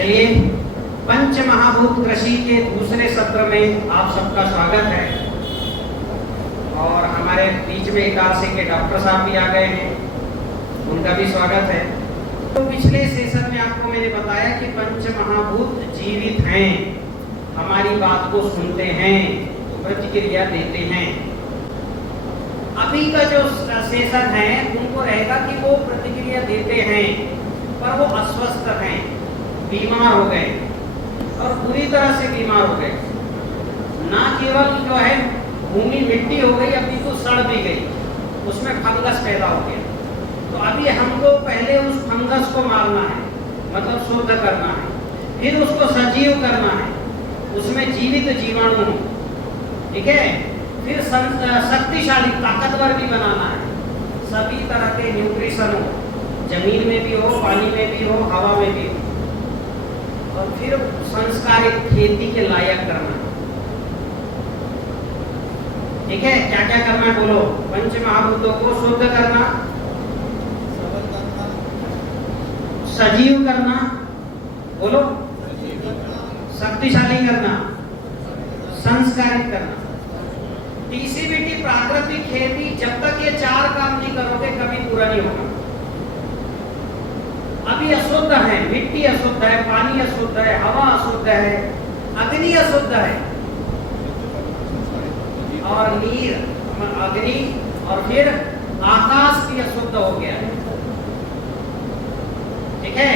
चलिए, पंच महाभूत कृषि के दूसरे सत्र में आप सबका स्वागत है। और हमारे बीच में एकादशी के डॉक्टर साहब भी आ गए हैं, उनका भी स्वागत है। तो पिछले सेशन में आपको मैंने बताया कि पंच महाभूत जीवित हैं, हमारी बात को सुनते हैं, प्रतिक्रिया देते हैं। अभी का जो सेशन है उनको रहेगा कि वो प्रतिक्रिया देते हैं पर वो अस्वस्थ हैं, बीमार हो गए और पूरी तरह से बीमार हो गए। ना केवल जो है भूमि मिट्टी हो गई, अभी तो सड़ भी गई, उसमें फंगस पैदा हो गया। तो अभी हमको पहले उस फंगस को मारना है, मतलब शुद्ध करना है, फिर उसको सजीव करना है, उसमें जीवित जीवाणु हो, ठीक है, फिर शक्तिशाली ताकतवर भी बनाना है, सभी तरह के न्यूट्रिशन हो, जमीन में भी हो, पानी में भी हो, हवा में भी हो, और फिर संस्कारित खेती के लायक करना है। ठीक है, क्या क्या करना है बोलो? पंच महाभूतों को शुद्ध करना, सजीव करना, बोलो, शक्तिशाली करना, संस्कारित करना। टीसीबीटी प्राकृतिक खेती, जब तक ये चार काम नहीं करोगे कभी पूरा नहीं होगा। अभी अशुद्ध है, मिट्टी अशुद्ध है, पानी अशुद्ध है, हवा अशुद्ध है, अग्नि अशुद्ध है, और नीर अग्नि, और फिर आकाश भी अशुद्ध हो गया है। ठीक है,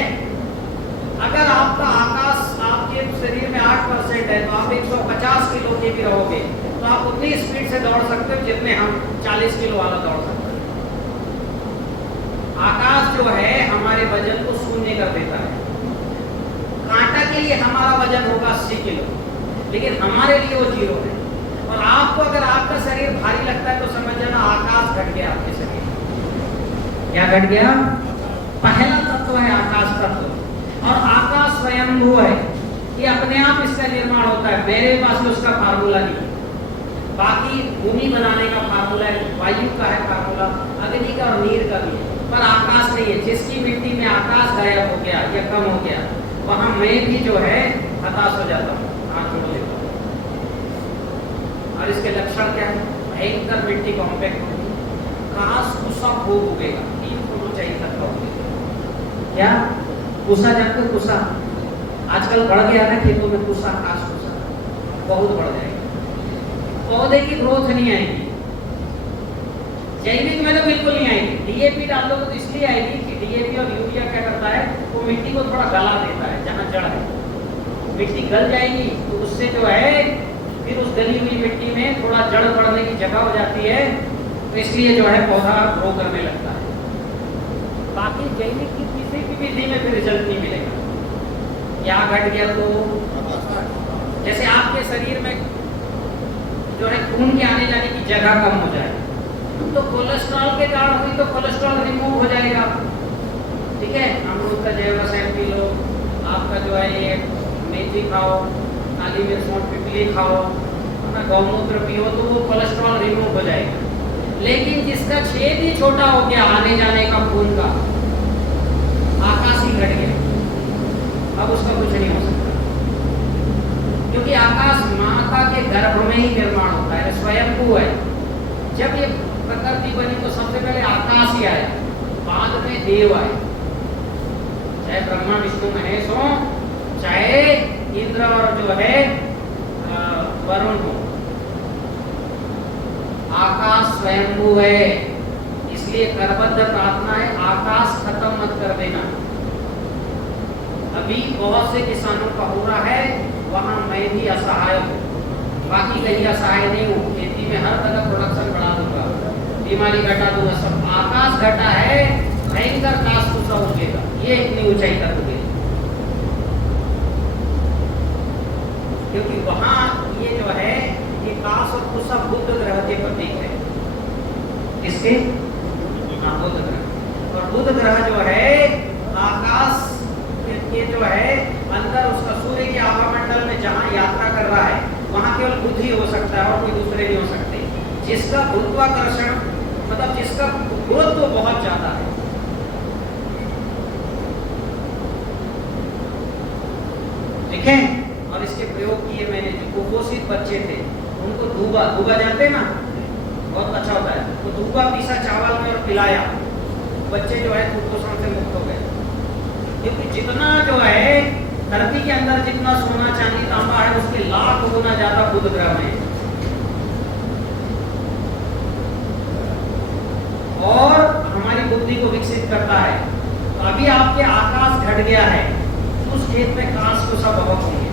अगर आपका आकाश आपके शरीर में 8% है तो आप 150 किलो के भी रहोगे तो आप उतनी स्पीड से दौड़ सकते हो जितने हम 40 किलो वाला दौड़ सकते हैं। आकाश जो है हमारे वजन को शून्य कर देता है। कांटा के लिए हमारा वजन होगा 80 किलो, लेकिन हमारे लिए वो 0 है। और आपको अगर आपका शरीर भारी लगता है तो समझ जाना आकाश घट गया आपके शरीर। क्या घट गया? पहला तत्व है आकाश तत्व, और आकाश स्वयंभू है, ये अपने आप इसका निर्माण होता है। मेरे पास में उसका फार्मूला नहीं है। बाकी भूमि बनाने का फार्मूला है, वायु का है फार्मूला, अग्नि का और नीर का भी है, पर आकाश नहीं है। जिसकी मिट्टी में आकाश गायब हो गया या कम हो गया, वहां मैं भी जो है हताश हो जाता हूँ, हाथ छोड़ देता हूँ। और इसके लक्षण क्या है? भयंकर मिट्टी कॉम्पैक्ट होगी, घास भूसा खूब उगेगा, 3 फुट ऊंचाई तक का उगेगा। क्या? भूसा, जानते भूसा आजकल बढ़ गया ना खेतों में, भूसा, घास भूसा बहुत बढ़ जाएगा। पौधे की ग्रोथ नहीं आएगी, जैविक में तो बिल्कुल नहीं आएगी। डीएपी डाल दो तो इसलिए आएगी कि डीएपी और यूरिया क्या करता है, वो मिट्टी को थोड़ा गला देता है, जहाँ जड़ है मिट्टी गल जाएगी तो उससे जो है फिर उस गली हुई मिट्टी में थोड़ा जड़ पड़ने की जगह हो जाती है, तो इसलिए जो है पौधा ग्रो करने लगता है। बाकी जैविक की किसी भी विधि में फिर रिजल्ट नहीं मिलेगा। क्या घट गया? तो जैसे आपके शरीर में जो है खून के आने जाने की जगह कम हो जाए तो कोलेस्ट्रॉल के कारण हुई तो कोलेस्ट्रॉल रिमूव हो जाएगा। ठीक है, अमरूद का जैव रसायन पी लो, आपका जो है ये मेथी खाओ, काली मिर्च और पिपली खाओ, अपना गौमूत्र पियो तो वो कोलेस्ट्रॉल रिमूव हो जाएगा। लेकिन जिसका छेद ही छोटा हो गया आने जाने का खून का, आकाश ही घट गया, अब उसका कुछ नहीं हो सकता, क्योंकि आकाश माता के गर्भ में ही निर्माण होता है, स्वयंभू है। जब ये प्रकृति बनी तो सबसे पहले आकाश ही आया, बाद में देव आए, चाहे ब्रह्मा विष्णु महेश हो, चाहे इंद्र और जो है वरुण हो। आकाश स्वयंभू है, इसलिए करबद्ध प्रार्थना है, आकाश खत्म मत कर देना। अभी बहुत से किसानों का हो रहा है, वहां मैं भी असहाय हूँ, बाकी कहीं असहाय नहीं हूँ। खेती में हर तरह प्रोडक्शन बढ़ा दूंगा, बीमारी घटा दूंगा, सब। आकाश घटा है, भयंकर घास भूसा उगेगा, ये इतनी ऊंचाई तक उगेगा, क्योंकि वहां ये जो है ये घास और भूसा बुध ग्रह के प्रतीक है। किसके? हाँ, बुध ग्रह। और बुध ग्रह जो है आकाश के जो है अंदर उसका सूर्य के आभामंडल में जहाँ यात्रा कर रहा है वहाँ केवल बुध ही हो सकता है और कोई दूसरे नहीं हो सकते। जिसका गुरुत्वाकर्षण मतलब जिसका गुरुत्व बहुत ज्यादा है, ठीक है। और इसके प्रयोग किए मैंने, जो कुपोषित बच्चे थे उनको दूबा जानते हैं ना, बहुत अच्छा होता है, तो दूबा पीसा चावल में और पिलाया, बच्चे जो है कुपोषण से मुक्त हो गए। क्योंकि जितना जो है धरती के अंदर जितना सोना चांदी तांबा है उसके लाख गुना ज्यादा बुध ग्रह में है। और हमारी बुद्धि को विकसित करता है। तो अभी आपके आकाश घट गया है, उस खेत में घास को सब बहुत नहीं है,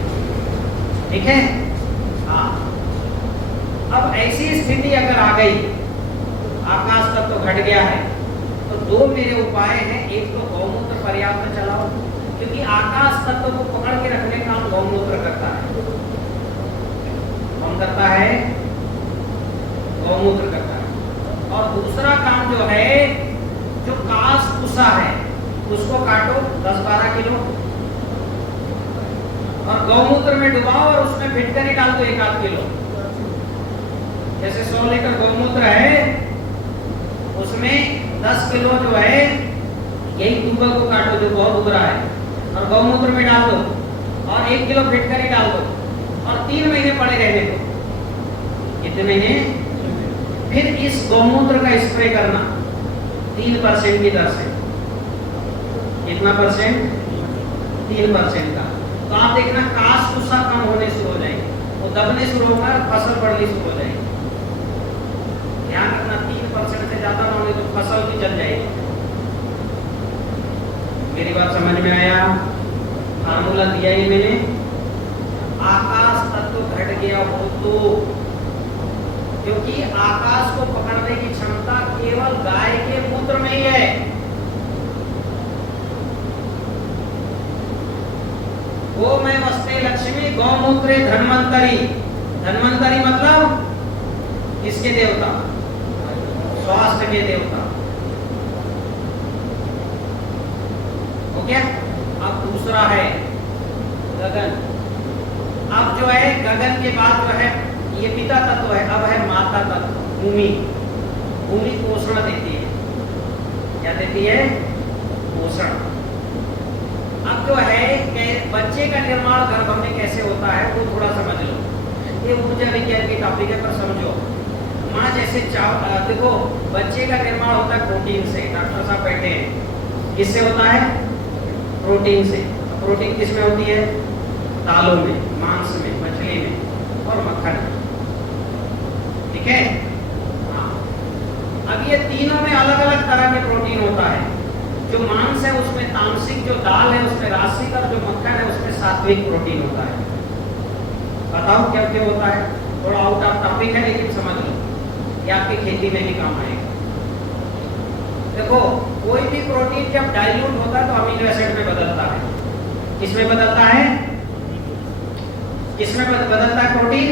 ठीक है। हाँ, अब ऐसी स्थिति अगर आ गई, आकाश तक तो घट गया है, तो दो मेरे उपाय हैं। एक तो गौमूत्र पर्याप्त चलाओ, क्योंकि आकाश तत्व को पकड़ के रखने का काम गौमूत्र करता है। कौन करता है? गौमूत्र करता है। और दूसरा काम जो है, जो काश कुसा है उसको काटो 10-12 किलो और गौमूत्र में डुबाओ और उसमें फिटकरी डाल दो 1-8 किलो। जैसे 100 लीटर गौमूत्र है, उसमें 10 किलो जो है यही दूबा को काटो जो बहुत उभरा है और गौमूत्र में डाल दो और 1 किलो फिटकरी डाल दो और 3 महीने पड़े रहने दो। कितने महीने? फिर इस गौमूत्र का स्प्रे करना 3% की दर से। कितना परसेंट? 3% का। तो आप देखना काश कुसा कम होने शुरू हो जाएंगे, वो दबने शुरू होगा, फसल बढ़नी शुरू हो जाएगी। ध्यान रखना 3% से ज्यादा ना होने तो फसल भी जल जाएगी। मेरी बात समझ में आया? फार्मूला दिया ही मैंने। आकाश तत्व घट गया हो तो, क्योंकि आकाश को पकड़ने की क्षमता केवल गाय के मूत्र में ही है। गोमयमस्ते लक्ष्मी गौमूत्रे धन्वंतरी। धन्वंतरी मतलब किसके देवता? स्वास्थ्य के देवता। हो गया? अब दूसरा है गगन। अब जो है गगन के बाद जो है ये पिता तत्व है, अब है माता तत्व भूमि। भूमि पोषण देती है। क्या देती है? पोषण। अब जो है बच्चे का निर्माण गर्भ में कैसे होता है वो थोड़ा समझ लो। ये ऊर्जा विज्ञान की टॉपिक है, पर समझो। माँ जैसे देखो, बच्चे का निर्माण होता है प्रोटीन से। डॉक्टर साहब बैठे हैं, किससे होता है? प्रोटीन से। प्रोटीन किस में होती है? दालों में, मांस में, मछली में और मक्खन में, ठीक है। हाँ, अब ये तीनों में अलग अलग तरह के प्रोटीन होता है। जो मांस है उसमें तामसिक, जो दाल है उसमें रासिक और जो मक्खन है उसमें सात्विक प्रोटीन होता है। बताओ क्या क्या होता है? थोड़ा आउट ऑफ टॉपिक है लेकिन समझ लो, ये आपकी खेती में भी काम आएगा। देखो, कोई भी प्रोटीन जब डाइल्यूट होता है तो अमीनो एसिड में बदलता है। किसमें बदलता है? किसमें बदलता है प्रोटीन?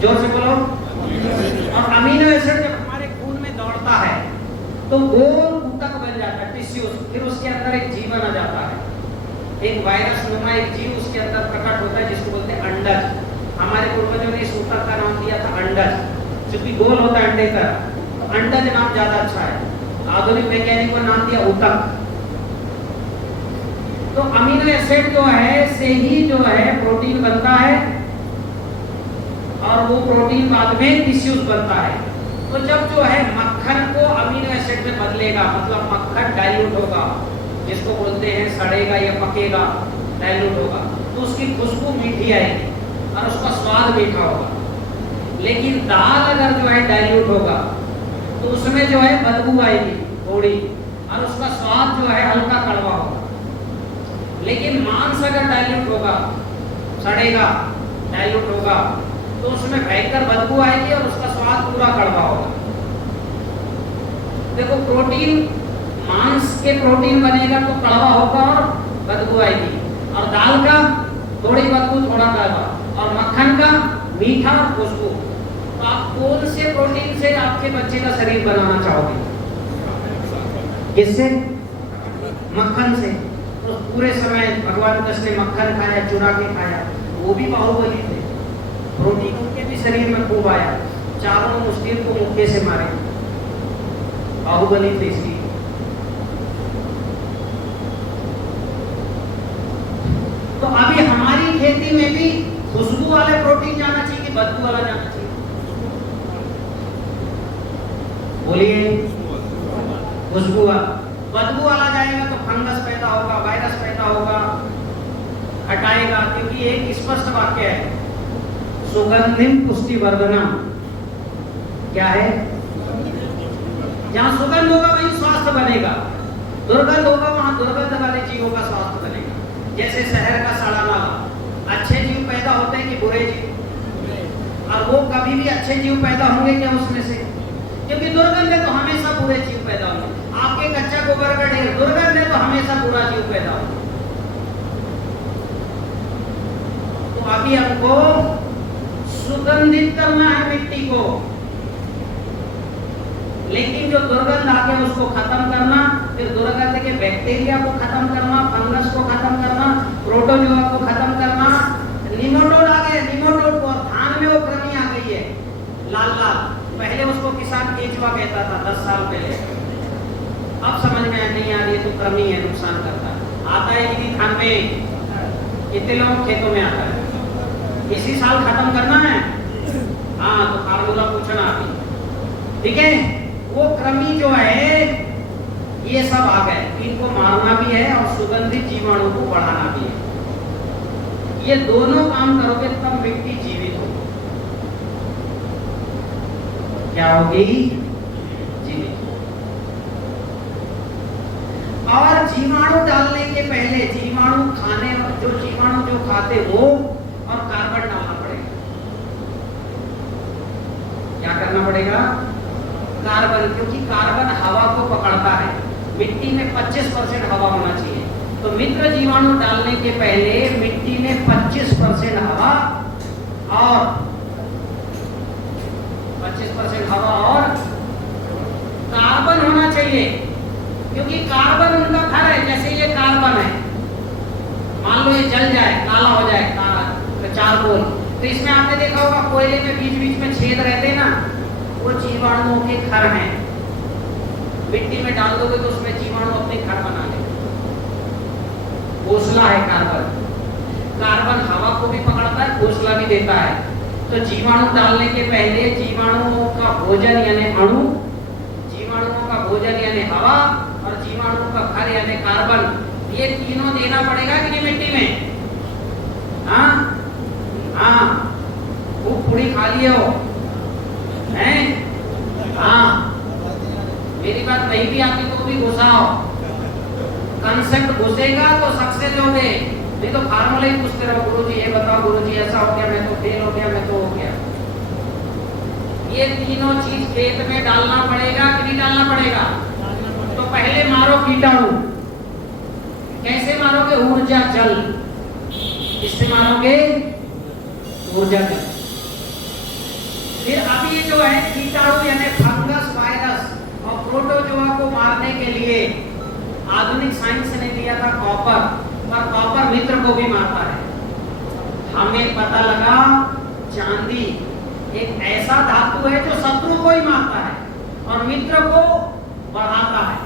जोर से बोलो। और अमीनो एसिड जब हमारे खून में दौड़ता है तो गोल ऊतक बन जाता है, टिश्यूज। फिर उसके अंदर एक जीवन आ जाता है, एक वायरस नुमा एक जीव उसके अंदर प्रकट होता है जिसको बोलते हैं अंडज। हमारे पूर्वजों ने इस ऊतक का नाम दिया था अंडज, क्योंकि गोल होता है अंडे का, तो अंडज नाम ज्यादा अच्छा है। आधुनिक वैज्ञानिक को नाम दिया ऊतक। तो अमीनो एसिड जो है से ही जो है प्रोटीन बनता है और वो प्रोटीन बाद में टिश्यूज बनता है। तो जब जो है मक्खन को अमीनो एसिड में बदलेगा, मतलब मक्खन डाइल्यूट होगा, जिसको बोलते हैं सड़ेगा या पकेगा, डाइल्यूट होगा, तो उसकी खुशबू मीठी आएगी और उसका स्वाद मीठा होगा। लेकिन दाल अगर जो है डाइल्यूट होगा तो उसमें जो है बदबू आएगी थोड़ी और उसका स्वाद जो है हल्का कड़वा होगा। लेकिन मांस अगर डाइल्यूट होगा, सड़ेगा, डाइल्यूट होगा, तो उसमें भयंकर बदबू आएगी और उसका स्वाद पूरा कड़वा होगा। देखो, प्रोटीन, मांस के प्रोटीन बनेगा तो कड़वा होगा और बदबू आएगी, और दाल का थोड़ी बदबू थोड़ा कड़वा, और मक्खन का मीठा और खुशबू। तो आप कौन से प्रोटीन से आपके बच्चे का शरीर बनाना चाहोगे? किससे? मक्खन से। तो पूरे समय भगवान कृष्ण ने मक्खन खाया, चुरा के खाया, वो भी बाहुबली थे। प्रोटीन उनके भी शरीर में खूब आया, चारों मुश्किल को मुक्के से मारे, बाहुबली थे इसलिए। तो अभी हम में भी खुशबू वाले प्रोटीन जाना चाहिए कि बदबू वाला जाना चाहिए? बोलिए, खुशबू वाला। बदबू वाला जाएगा तो फंगस पैदा होगा, वायरस पैदा होगा, हटाएगा। क्योंकि एक स्पष्ट वाक्य है, सुगंधिम पुष्टिवर्धनम। क्या है? जहां सुगंध होगा वहीं स्वास्थ्य बनेगा, दुर्गंध होगा वहां दुर्गंध वाले जीवों का स्वास्थ्य बनेगा। जैसे शहर का सड़ा नाला, अच्छे जीव पैदा होते हैं कि बुरे जीव? और वो कभी भी अच्छे जीव पैदा होंगे क्या उसमें से? क्योंकि दुर्गंध है तो हमेशा बुरे जीव पैदा होंगे। आपके कच्चा गोबर का ढेर, दुर्गंध है तो हमेशा बुरा जीव पैदा होगा। तो अभी हमको सुगंधित करना है मिट्टी को, लेकिन जो दुर्गंध आ गया उसको खत्म करना, फिर दुर्गंध के बैक्टीरिया को खत्म करना, फंगस को खत्म करना, प्रोटोजोआ को खत्म करना। निमोटोड आ गया, निमोटोड को धान में वो कृमि आ गई है लाल लाल। पहले उसको किसान केचुआ कहता था 10 साल पहले, अब समझ में नहीं आ रही है तो कृमि है, नुकसान करता है। आता है कि नहीं धान में? कितने लोग खेतों में आता है? इसी साल खत्म करना है। हाँ, तो फार्मूला पूछना अभी, ठीक है? वो कृमि जो है ये सब आ गए, इनको मारना भी है और सुगंधित जीवाणु को बढ़ाना भी है। ये दोनों काम करोगे तब मिट्टी जीवित होगी। क्या होगी? जीवित। और जीवाणु डालने के पहले जीवाणु खाने, जो जीवाणु जो खाते वो, और कार्बन डालना पड़ेगा। क्या करना पड़ेगा? कार्बन, क्योंकि कार्बन हवा को पकड़ता है। मिट्टी में 25% हवा होना चाहिए। तो मित्र जीवाणु डालने के पहले मिट्टी में 25% हवा और 25% हवा और कार्बन होना चाहिए, क्योंकि कार्बन उनका घर है। जैसे ये कार्बन है, मान लो ये जल जाए, काला हो जाए, चारकोल, तो इसमें आपने देखा होगा कोयले में बीच बीच में छेद रहते हैं ना, वो जीवाणुओं के घर हैं। मिट्टी में डाल दोगे तो उसमें जीवाणु अपने घर बना लेंगे। घोंसला है कार्बन। कार्बन हवा को भी पकड़ता है, घोंसला भी देता है। तो जीवाणु डालने के पहले जीवाणुओं का भोजन यानी अणु, जीवाणुओं का भोजन यानी हवा, और जीवाणुओं का घर यानी कार्बन, ये तीनों देना पड़ेगा कि नहीं मिट्टी में? हाँ हाँ, वो पूरी खा लिए हो हैं? हाँ, मेरी बात नहीं भी आती तो भी घुसाओ। कंसेप्ट घुसेगा तो सक्सेस हो गए, नहीं तो फार्मूला ही पूछते रहो, गुरुजी ये बताओ, गुरुजी ऐसा हो गया, मैं तो फेल हो गया, मैं तो हो गया। ये तीनों चीज खेत में डालना पड़ेगा कि नहीं डालना पड़ेगा? तो पहले मारो कीटाणु। कैसे मारोगे? ऊर्जा जल। किससे मारोगे? ऊर्जा जल। फिर अभी जो है कीटाणु यानी फंगस, वायरस और प्रोटोजोआ को मारने के लिए आधुनिक साइंस ने दिया था कॉपर, पर कॉपर मित्र को भी मारता है। हमें पता लगा चांदी एक ऐसा धातु है जो शत्रु को ही मारता है और मित्र को बढ़ाता है।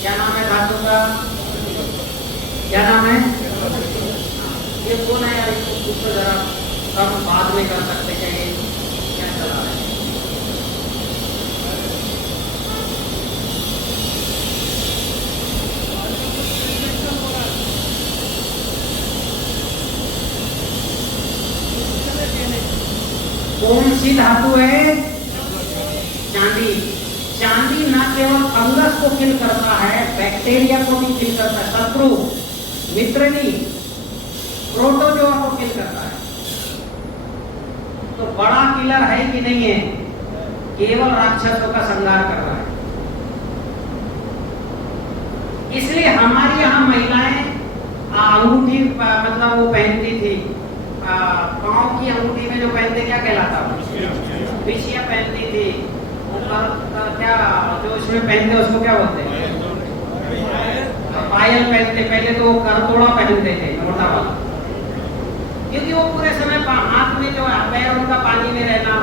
क्या नाम है धातु का? क्या नाम है? ये कौन है यार? इसको पूछो जरा, कम बाद में कर सकते हैं। ये क्या चला रहा है? कौन सी धातु है? चांदी। चांदी न केवल फंगस को किल करता है, बैक्टीरिया को भी किल करता है। शत्रु, मित्र नहीं, प्रोटोजोआ को किल करता है। तो बड़ा किलर है कि नहीं है? केवल राक्षसों का संहार कर रहा है। इसलिए हमारी यहाँ महिलाएं अंगूठी मतलब वो पहनती थी, पांव की अंगूठी में जो पहनते क्या कहलाता? बिछिया पहनती थी। ऊपर क्या जो इसमें पहनते उसको क्या बोलते हैं? पायल पहनते। पहले तो वो करतोड़ा पहनते थे, मोटा वाला, क्योंकि वो पूरे समय हाथ में जो पैर उनका पानी में रहना,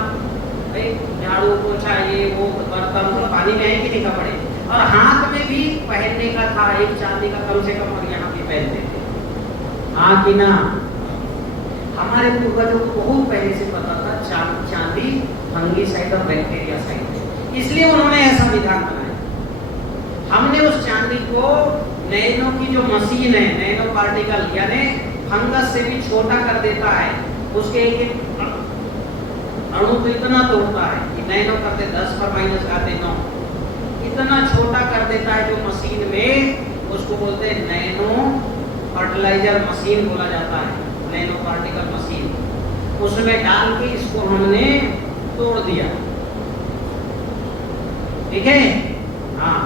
झाड़ू पोछा ये वो बर्तन तो पानी में है कि नहीं कपड़े, और हाथ में भी पहनने का था एक चांदी का कम से कम, और यहाँ भी पहनते थे। हाँ कि ना? हमारे पूर्वजों को बहुत पहले से पता था चांदी फंगीसाइड और बैक्टीरियासाइड है, इसलिए उन्होंने ऐसा विधान बनाया। हमने उस चांदी को नैनो की जो मशीन है, नैनो पार्टिकल यानी फंगस से भी छोटा कर देता है, उसके एक अणु को इतना तोड़ता है कि नैनो करते 10 पर माइनस आते 9, इतना छोटा कर देता है जो मशीन में, उसको बोलते हैं नैनो फर्टिलाइजर मशीन बोला जाता है, नैनो पार्टिकल मशीन। उसमें डाल के इसको हमने तोड़ दिया, ठीक है, हाँ,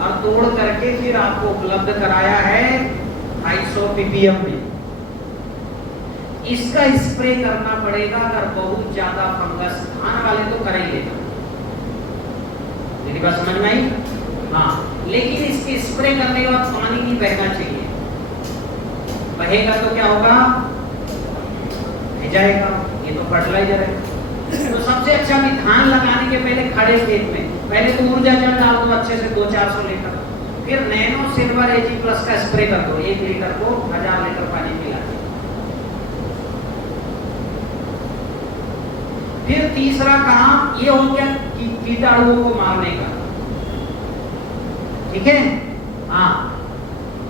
और तोड़ करके फिर आपको उपलब्ध कराया है 250 ppm में। इसका स्प्रे करना पड़ेगा अगर बहुत ज्यादा फंगस, धान वाले तो कर ही लेगा, मेरी बात समझ में आई? हाँ, लेकिन इसके स्प्रे करने के बाद पानी नहीं बहना चाहिए, बहेगा तो क्या होगा, रह जाएगा, ये तो फर्टिलाइजर है। तो सबसे अच्छा भी धान लगाने के पहले खड़े खेत में पहले तो ऊर्जा जल डाल दो अच्छे से 200-400 लीटर, फिर नैनो सिल्वर एजी प्लस का स्प्रे कर दो, 1 लीटर को 1000 लीटर पानी पिला दो। फिर तीसरा काम ये हो गया कि कीटाणुओं को मारने का, ठीक है, हाँ।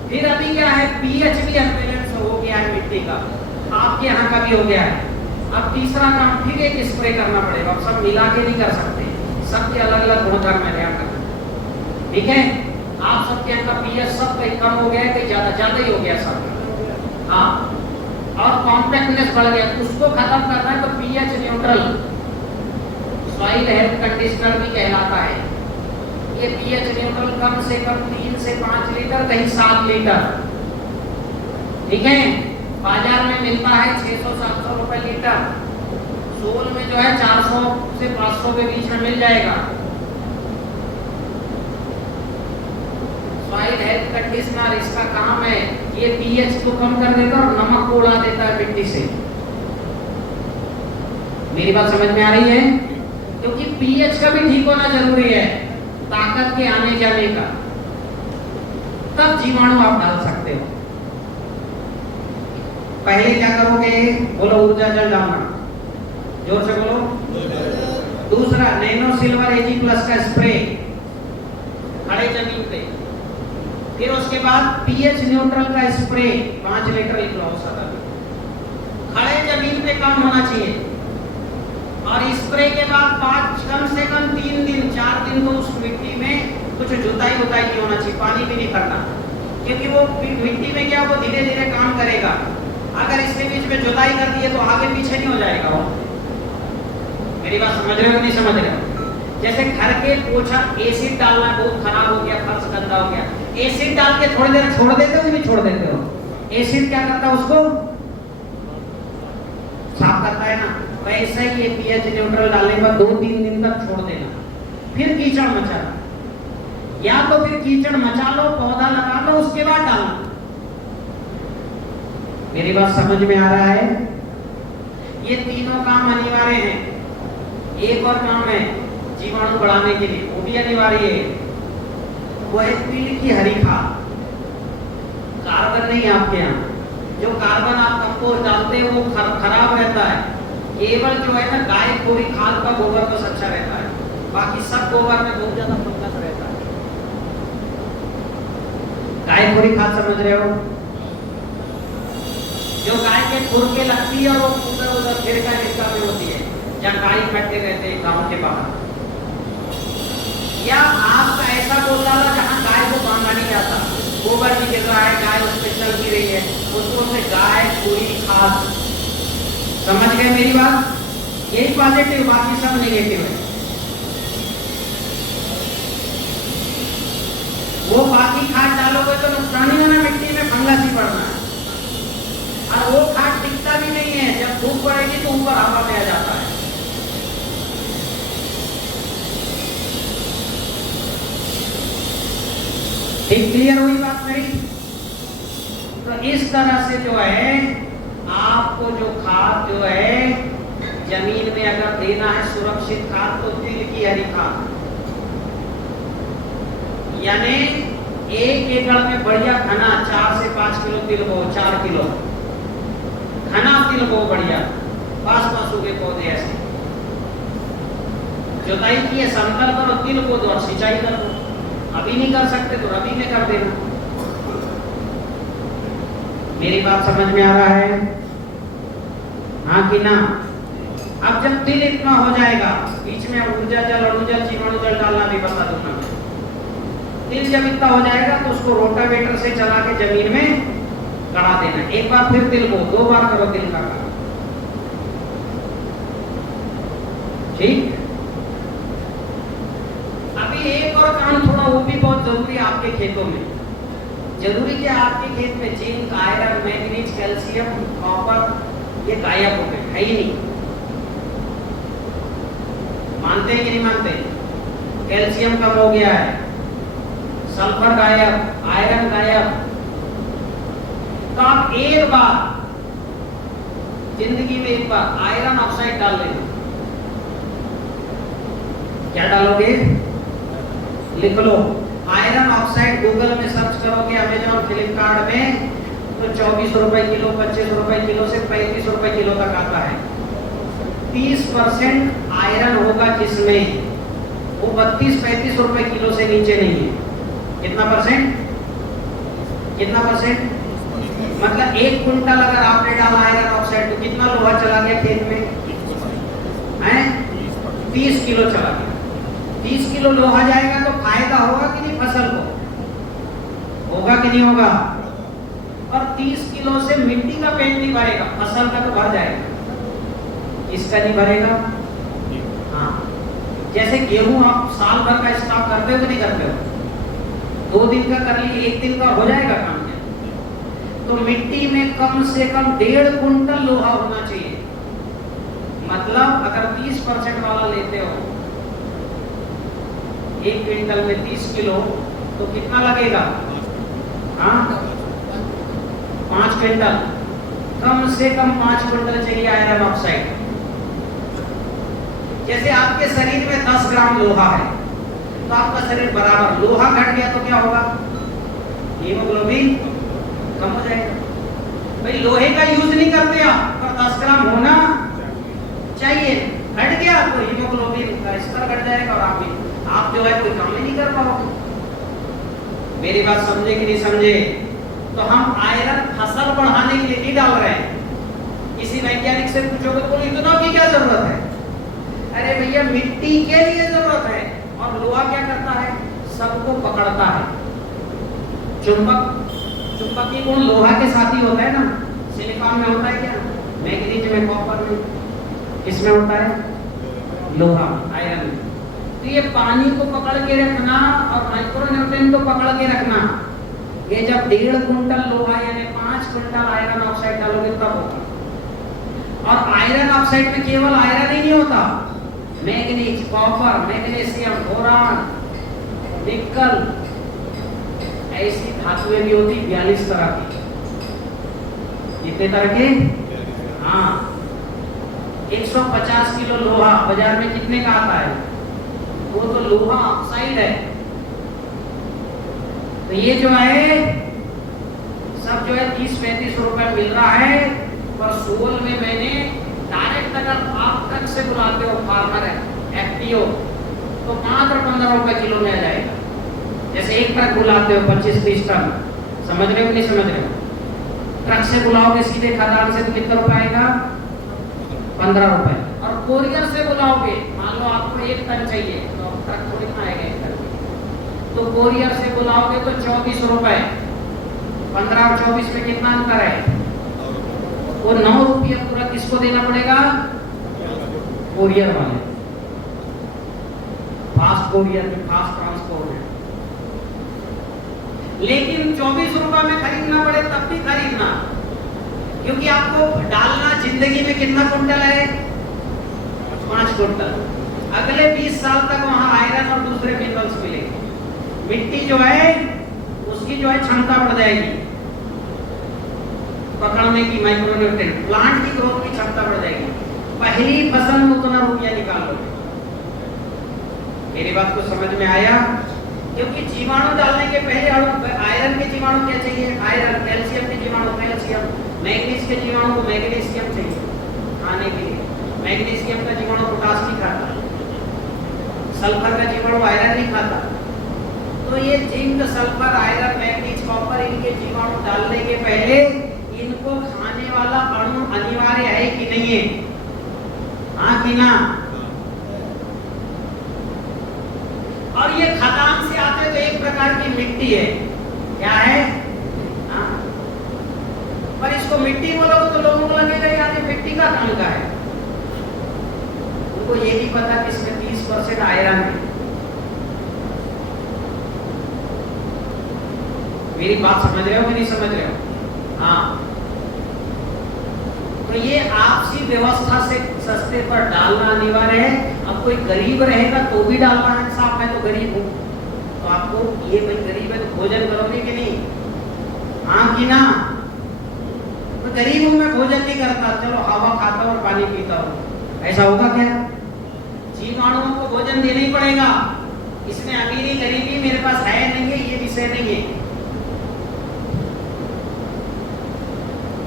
फिर अभी क्या है, पीएच भी अनबैलेंस हो गया है मिट्टी का, आपके यहाँ का भी हो गया है। अब तीसरा काम फिर एक स्प्रे करना पड़ेगा, अब सब मिला के नहीं कर सकते, सबके अलग अलग गुणधर्म है, ध्यान रखना, ठीक है। आप सबके यहाँ का पीएच सब कहीं कम हो गया है, कहीं ज्यादा ही हो गया सब, हाँ, और कॉम्पैक्टनेस बढ़ गया, उसको खत्म करना है तो pH neutral soil health conditioner भी कहलाता है। ये पीएच न्यूट्रल कम से कम 3 से 5 लीटर, कहीं 7 लीटर, ठीक है, बाजार में मिलता है 600-700 रुपए लीटर, सोल में जो है 400 से 500 के बीच में मिल जाएगा। सॉइल हेल्थ कंडीशनर इसका काम है, ये पीएच को कम कर देता है और नमक को उड़ा देता है मिट्टी से। मेरी बात समझ में आ रही है? क्योंकि पीएच का भी ठीक होना जरूरी है, ताकत के आने जाने का, तब जीवाणु आप डाल सकते हो। पहले क्या करोगे, बोलो ऊर्जा जल डालना, जोर से बोलो। दूसरा नैनो सिल्वर एजी प्लस का स्प्रे खड़े जमीन पे, फिर उसके बाद पीएच न्यूट्रल का स्प्रे 5 लीटर लिख लो, खड़े जमीन पे कम होना चाहिए, और स्प्रे के बाद 5 कम से कम 3 दिन 4 दिन तो उस मिट्टी में कुछ जुताई नहीं होना चाहिए, पानी भी नहीं करना, क्योंकि वो मिट्टी में क्या, वो धीरे धीरे काम करेगा। अगर इसके बीच में जुताई कर दिए तो आगे पीछे नहीं हो जाएगा वो। मेरी बात समझ रहे हो नहीं समझ रहे हो? जैसे घर के पोछा एसिड डालना, बहुत खराब हो गया, फर्श गंदा हो गया, एसिड डाल के थोड़ी देर छोड़ देते हो कि नहीं छोड़ देते हो? एसिड क्या करता है, उसको साफ करता है ना, वैसे ही ये पीएच न्यूट्रल डालने के बाद 2-3 दिन तक छोड़ देना, फिर कीचड़ मचाना, या तो फिर कीचड़ मचा लो, पौधा लगा लो, उसके बाद डालना। मेरी बात समझ में आ रहा है? ये तीनों काम अनिवार्य हैं। एक और काम है जीवाणु बढ़ाने के लिए, वो भी अनिवार्य है, वो है तिल की हरी खाद। कार्बन नहीं आपके यहाँ, जो कार्बन आप कंपोस्ट डालते हैं वो खराब रहता है, केवल जो है ना गाय खोरी खाद का गोबर बस अच्छा रहता है, बाकी सब गोबर में बहुत ज्यादा फंगस रहता है। गाय खोरी खाद समझ रहे हो? जो गाय के खुर के लगती है और वो उधर उधर फिरका हिस्सा में होती है, जहाँ गाय इकट्ठे रहते हैं गांव के बाहर, या आपका ऐसा गौशाला जहाँ गाय को बांधा नहीं जाता, गोबर भी गिर रहा है, गाय उस पर चल भी रही है, उसको से गाय पूरी खाद। समझ गए मेरी बात? यही पॉजिटिव, बाकी सब नेगेटिव है। वो बाकी खाद डालोगे तो नुकसान ही होना, मिट्टी में फंगस ही पड़ना है, और वो खाद टिकता भी नहीं है, जब धूप पड़ेगी तो ऊपर हवा में आ जाता है। ठीक क्लियर हुई बात मेरी? तो इस तरह से जो है आपको जो खाद जो है जमीन में अगर देना है सुरक्षित खाद, तो तिल की हरी खाद, यानी 1 एकड़ में बढ़िया घना 4 से 5 किलो तिल हो, 4 किलो घना तिल बो बढ़िया, पास पास उगे पौधे ऐसे, जुताई की है, समतल करो, तिल बो दो और सिंचाई कर दो। अभी नहीं कर सकते तो रबी में कर देना। मेरी बात समझ में आ रहा है? हाँ कि ना? अब जब तिल इतना हो जाएगा, बीच में ऊर्जा जल, अणुजल, जीवाणु जल डालना भी बता दूंगा मैं। तिल जब इतना हो जाएगा तो उसको रोटावेटर से चला के जमीन में गड़ा देना। एक बार फिर तिल को, 2 बार करो तिल का काम। ठीक। अभी एक और काम थोड़ा वो भी बहुत जरूरी है आपके खेतों में। जरूरी क्या, आपके खेत में zinc, iron, manganese, calcium, copper ये गायब हो गए, है ही नहीं। मानते हैं कि नहीं मानते? कैल्शियम कम हो गया है, सल्फर गायब, आयरन गायब। तो आप एक बार जिंदगी में एक बार आयरन ऑक्साइड डाल लेना। क्या डालोगे? लिख लो, आयरन ऑक्साइड। गूगल में सर्च करोगे, अमेजॉन, फ्लिपकार्ट में, तो 24 रुपए किलो, 25 रुपए किलो से 35 रुपए किलो तक आता है। 30% आयरन होगा जिसमें, वो 32-35 रुपए किलो से नीचे नहीं है। कितना परसेंट? कितना परसेंट? मतलब 1 कुंटल अगर आपने डाला आयरन ऑक्साइड तो कितना लोहा चला गया खेत में? हैं? 30 किलो चला गया। 30 किलो लोहा जाएगा तो फायदा होगा कि नहीं फसल को? होगा कि नहीं होगा? और 30 किलो से मिट्टी का पेट नहीं भरेगा, फसल का तो भर जाएगा। किसका नहीं भरेगा? हाँ, जैसे गेहूं आप साल भर का स्टॉक करते हो कि नहीं करते हो? 2 दिन का कर लिए, 1 दिन का हो जाएगा काम। तो मिट्टी में कम से कम 1.5 कुंटल लोहा होना चाहिए। मतलब अगर 30% वाला लेते हो, 1 क्विंटल में 30 किलो, तो कितना लगेगा? हाँ, 5 क्विंटल। कम से कम 5 क्विंटल चाहिए आयरन ऑक्साइड। जैसे आपके शरीर में 10 ग्राम लोहा है, तो आपका शरीर बराबर, लोहा घट गया तो क्या होगा? हीमोग्लोबिन कम हो जाएगा। भाई लोहे का यूज नहीं करते आप, पर 10 ग्राम होना चाहिए। घट गया तो हीमोग्लोबिन का स्तर घट जाएगा और आप जो है कोई काम ही नहीं कर पाओगे। मेरी बात समझे कि नहीं समझे? तो हम आयरन फसल बढ़ाने के लिए नहीं डाल रहे हैं। किसी वैज्ञानिक से पूछोगे तो बोले इतना की क्या जरूरत है? अरे भैया मिट्टी के लिए जरूरत है। और लोहा क्या करता है? सबको पकड़ता है। चुंबकीय गुण लोहा के साथ ही होता है ना। सिलिकॉन में होता है क्या? मैग्नीज में, कॉपर में, किसमें होता है? लोहा, आयरन में। तो ये पानी को पकड़ के रखना और माइक्रोन्यूट्रिएंट को पकड़ के रखना, ये जब 1.5 कुंटल लोहा यानी 5 कुंटल आयरन ऑक्साइड डालोगे तब होगा। और आयरन ऑक्साइड में केवल आयरन ही नहीं होता, मैग्नीज, कॉपर, मैग्नीशियम, बोरान, निकल, ऐसी धातुएं भी होती 42 तरह की। कितने तरह के? हाँ, 150 किलो लोहा बाजार में कितने का आता है? वो तो लोहा ऑक्साइड है। तो ये जो है सब जो है 30-35 रुपए मिल रहा है। पर सोल में मैंने डायरेक्ट, अगर आप तक से बुलाते हो फार्मर है, एफपीओ, तो मात्र 15 रुपए किलो में आ जाएगा। जैसे एक ट्रक बुलाते हो 25-30 टन, समझ रहे हो नहीं समझ रहे हो? ट्रक से बुलाओगे सीधे खदान से तो कितना रुपए आएगा? 15 रुपए। और कोरियर से बुलाओगे, मान लो आपको 1 टन चाहिए, तो ट्रक थोड़ी ना आएगा 1 टन, तो कोरियर से बुलाओगे तो 24 रुपए। 15 और 24 में कितना अंतर है? वो 9 रुपया पूरा किसको देना पड़ेगा? कोरियर वाले, फास्ट कोरियर में, फास्ट ट्रांसपोर्ट है। लेकिन 24 रुपए में खरीदना पड़े तब भी खरीदना, क्योंकि आपको डालना जिंदगी में कितना कुंटल है? 5 कुंटल। अगले 20 साल तक वहां आयरन और दूसरे मिनरल्स मिलेंगे। मिट्टी जो है उसकी जो है क्षमता बढ़ जाएगी पकड़ने की, माइक्रोन्यूट्रिएंट, प्लांट की ग्रोथ की क्षमता बढ़ जाएगी। पहली फसल में उतना रुपया निकाल लो। मेरी बात को समझ में आया? क्योंकि जीवाणु डालने के पहले आयरन के जीवाणु क्या चाहिए, आयरन, कैल्शियम के जीवाणु कैल्शियम, मैग्नीज के जीवाणु को मैग्नीशियम चाहिए खाने के लिए। मैग्नीशियम का जीवाणु पोटास नहीं खाता, सल्फर का जीवाणु आयरन नहीं खाता। तो ये zinc, sulphur, iron, manganese, copper, इनके जीवाणु डालने के पहले इनको खाने वाला अणु अनिवार्य है कि नहीं है, हाँ कि ना। और ये खदान से आते तो एक प्रकार की मिट्टी है, क्या है, हाँ। पर इसको मिट्टी बोलोगे तो लोगों को लगेगा यार ये मिट्टी का काम का है। उनको ये नहीं पता कि इसमें 30% आयरन है। मेरी बात समझ रहे हो कि नहीं समझ रहे हो, हाँ। तो ये आपसी व्यवस्था से सस्ते पर डालना अनिवार्य है। अब कोई गरीब रहेगा तो भी डालना है, साहब मैं तो गरीब हूँ, तो आपको ये भाई गरीब है तो भोजन करोगे कि नहीं, हाँ कि ना। तो गरीब हूँ मैं भोजन नहीं करता, चलो हवा खाता हूँ और पानी पीता हूँ, ऐसा होगा क्या। जीवाणुओं को भोजन देना ही पड़ेगा। इसमें अमीरी गरीबी मेरे पास है नहीं है, ये विषय नहीं है।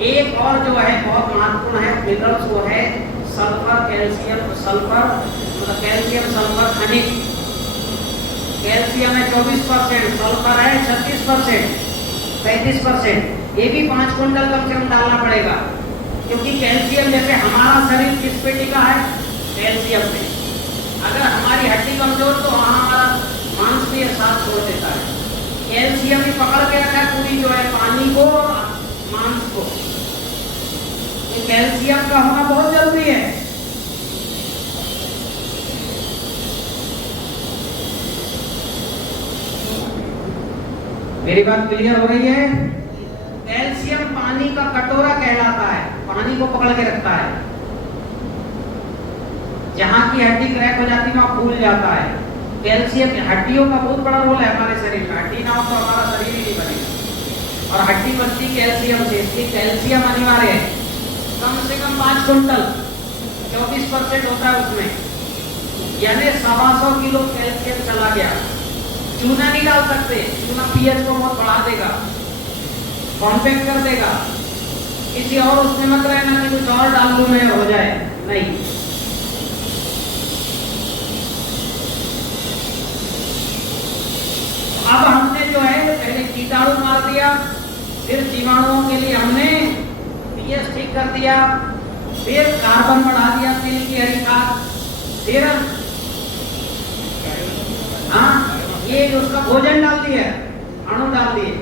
एक और जो है बहुत महत्वपूर्ण है मिनरल्स, वो है सल्फर, कैल्शियम, सल्फर मतलब कैल्शियम सल्फर खनिज। कैल्शियम है 24%, सल्फर है 36%, 35%। ये भी 5 क्विंटल कम से कम डालना पड़ेगा, क्योंकि कैल्शियम जैसे हमारा शरीर किस पे टिका है, कैल्शियम पे। अगर हमारी हड्डी कमजोर तो हमारा मांसपेशियां साथ छोड़ देता है। कैल्शियम ही पकड़ के रखा है पूरी जो है पानी को, मांस को। कैल्शियम का होना बहुत जरूरी है। मेरी बात क्लियर हो रही है। कैल्शियम पानी का कटोरा कहलाता है, पानी को पकड़ के रखता है। जहां की हड्डी क्रैक हो जाती है वहां फूल जाता है। कैल्शियम, हड्डियों का बहुत बड़ा रोल है हमारे शरीर में। हड्डी ना हो तो हमारा शरीर ही नहीं बनेगा, और हड्डी बनती कैल्शियम से, इसलिए कैल्शियम अनिवार्य है। कम से कम 5 क्विंटल, 24% होता है उसमें, यानी 125 किलो कैल्शियम चला गया। चूना नहीं डाल सकते, चूना पीएच को बहुत बढ़ा देगा, कॉम्पैक्ट कर देगा। किसी और उसमें मत रहना कि कुछ और डाल लूं मैं हो जाए, नहीं। अब हमने जो है पहले कीटाणु मार दिया, फिर जीवाणुओं के लिए हमने पीएच ठीक कर दिया, फिर कार्बन बढ़ा दिया, तिल की हरी खाद, फिर हाँ ये उसका भोजन डाल दिया, अणु डाल दिए।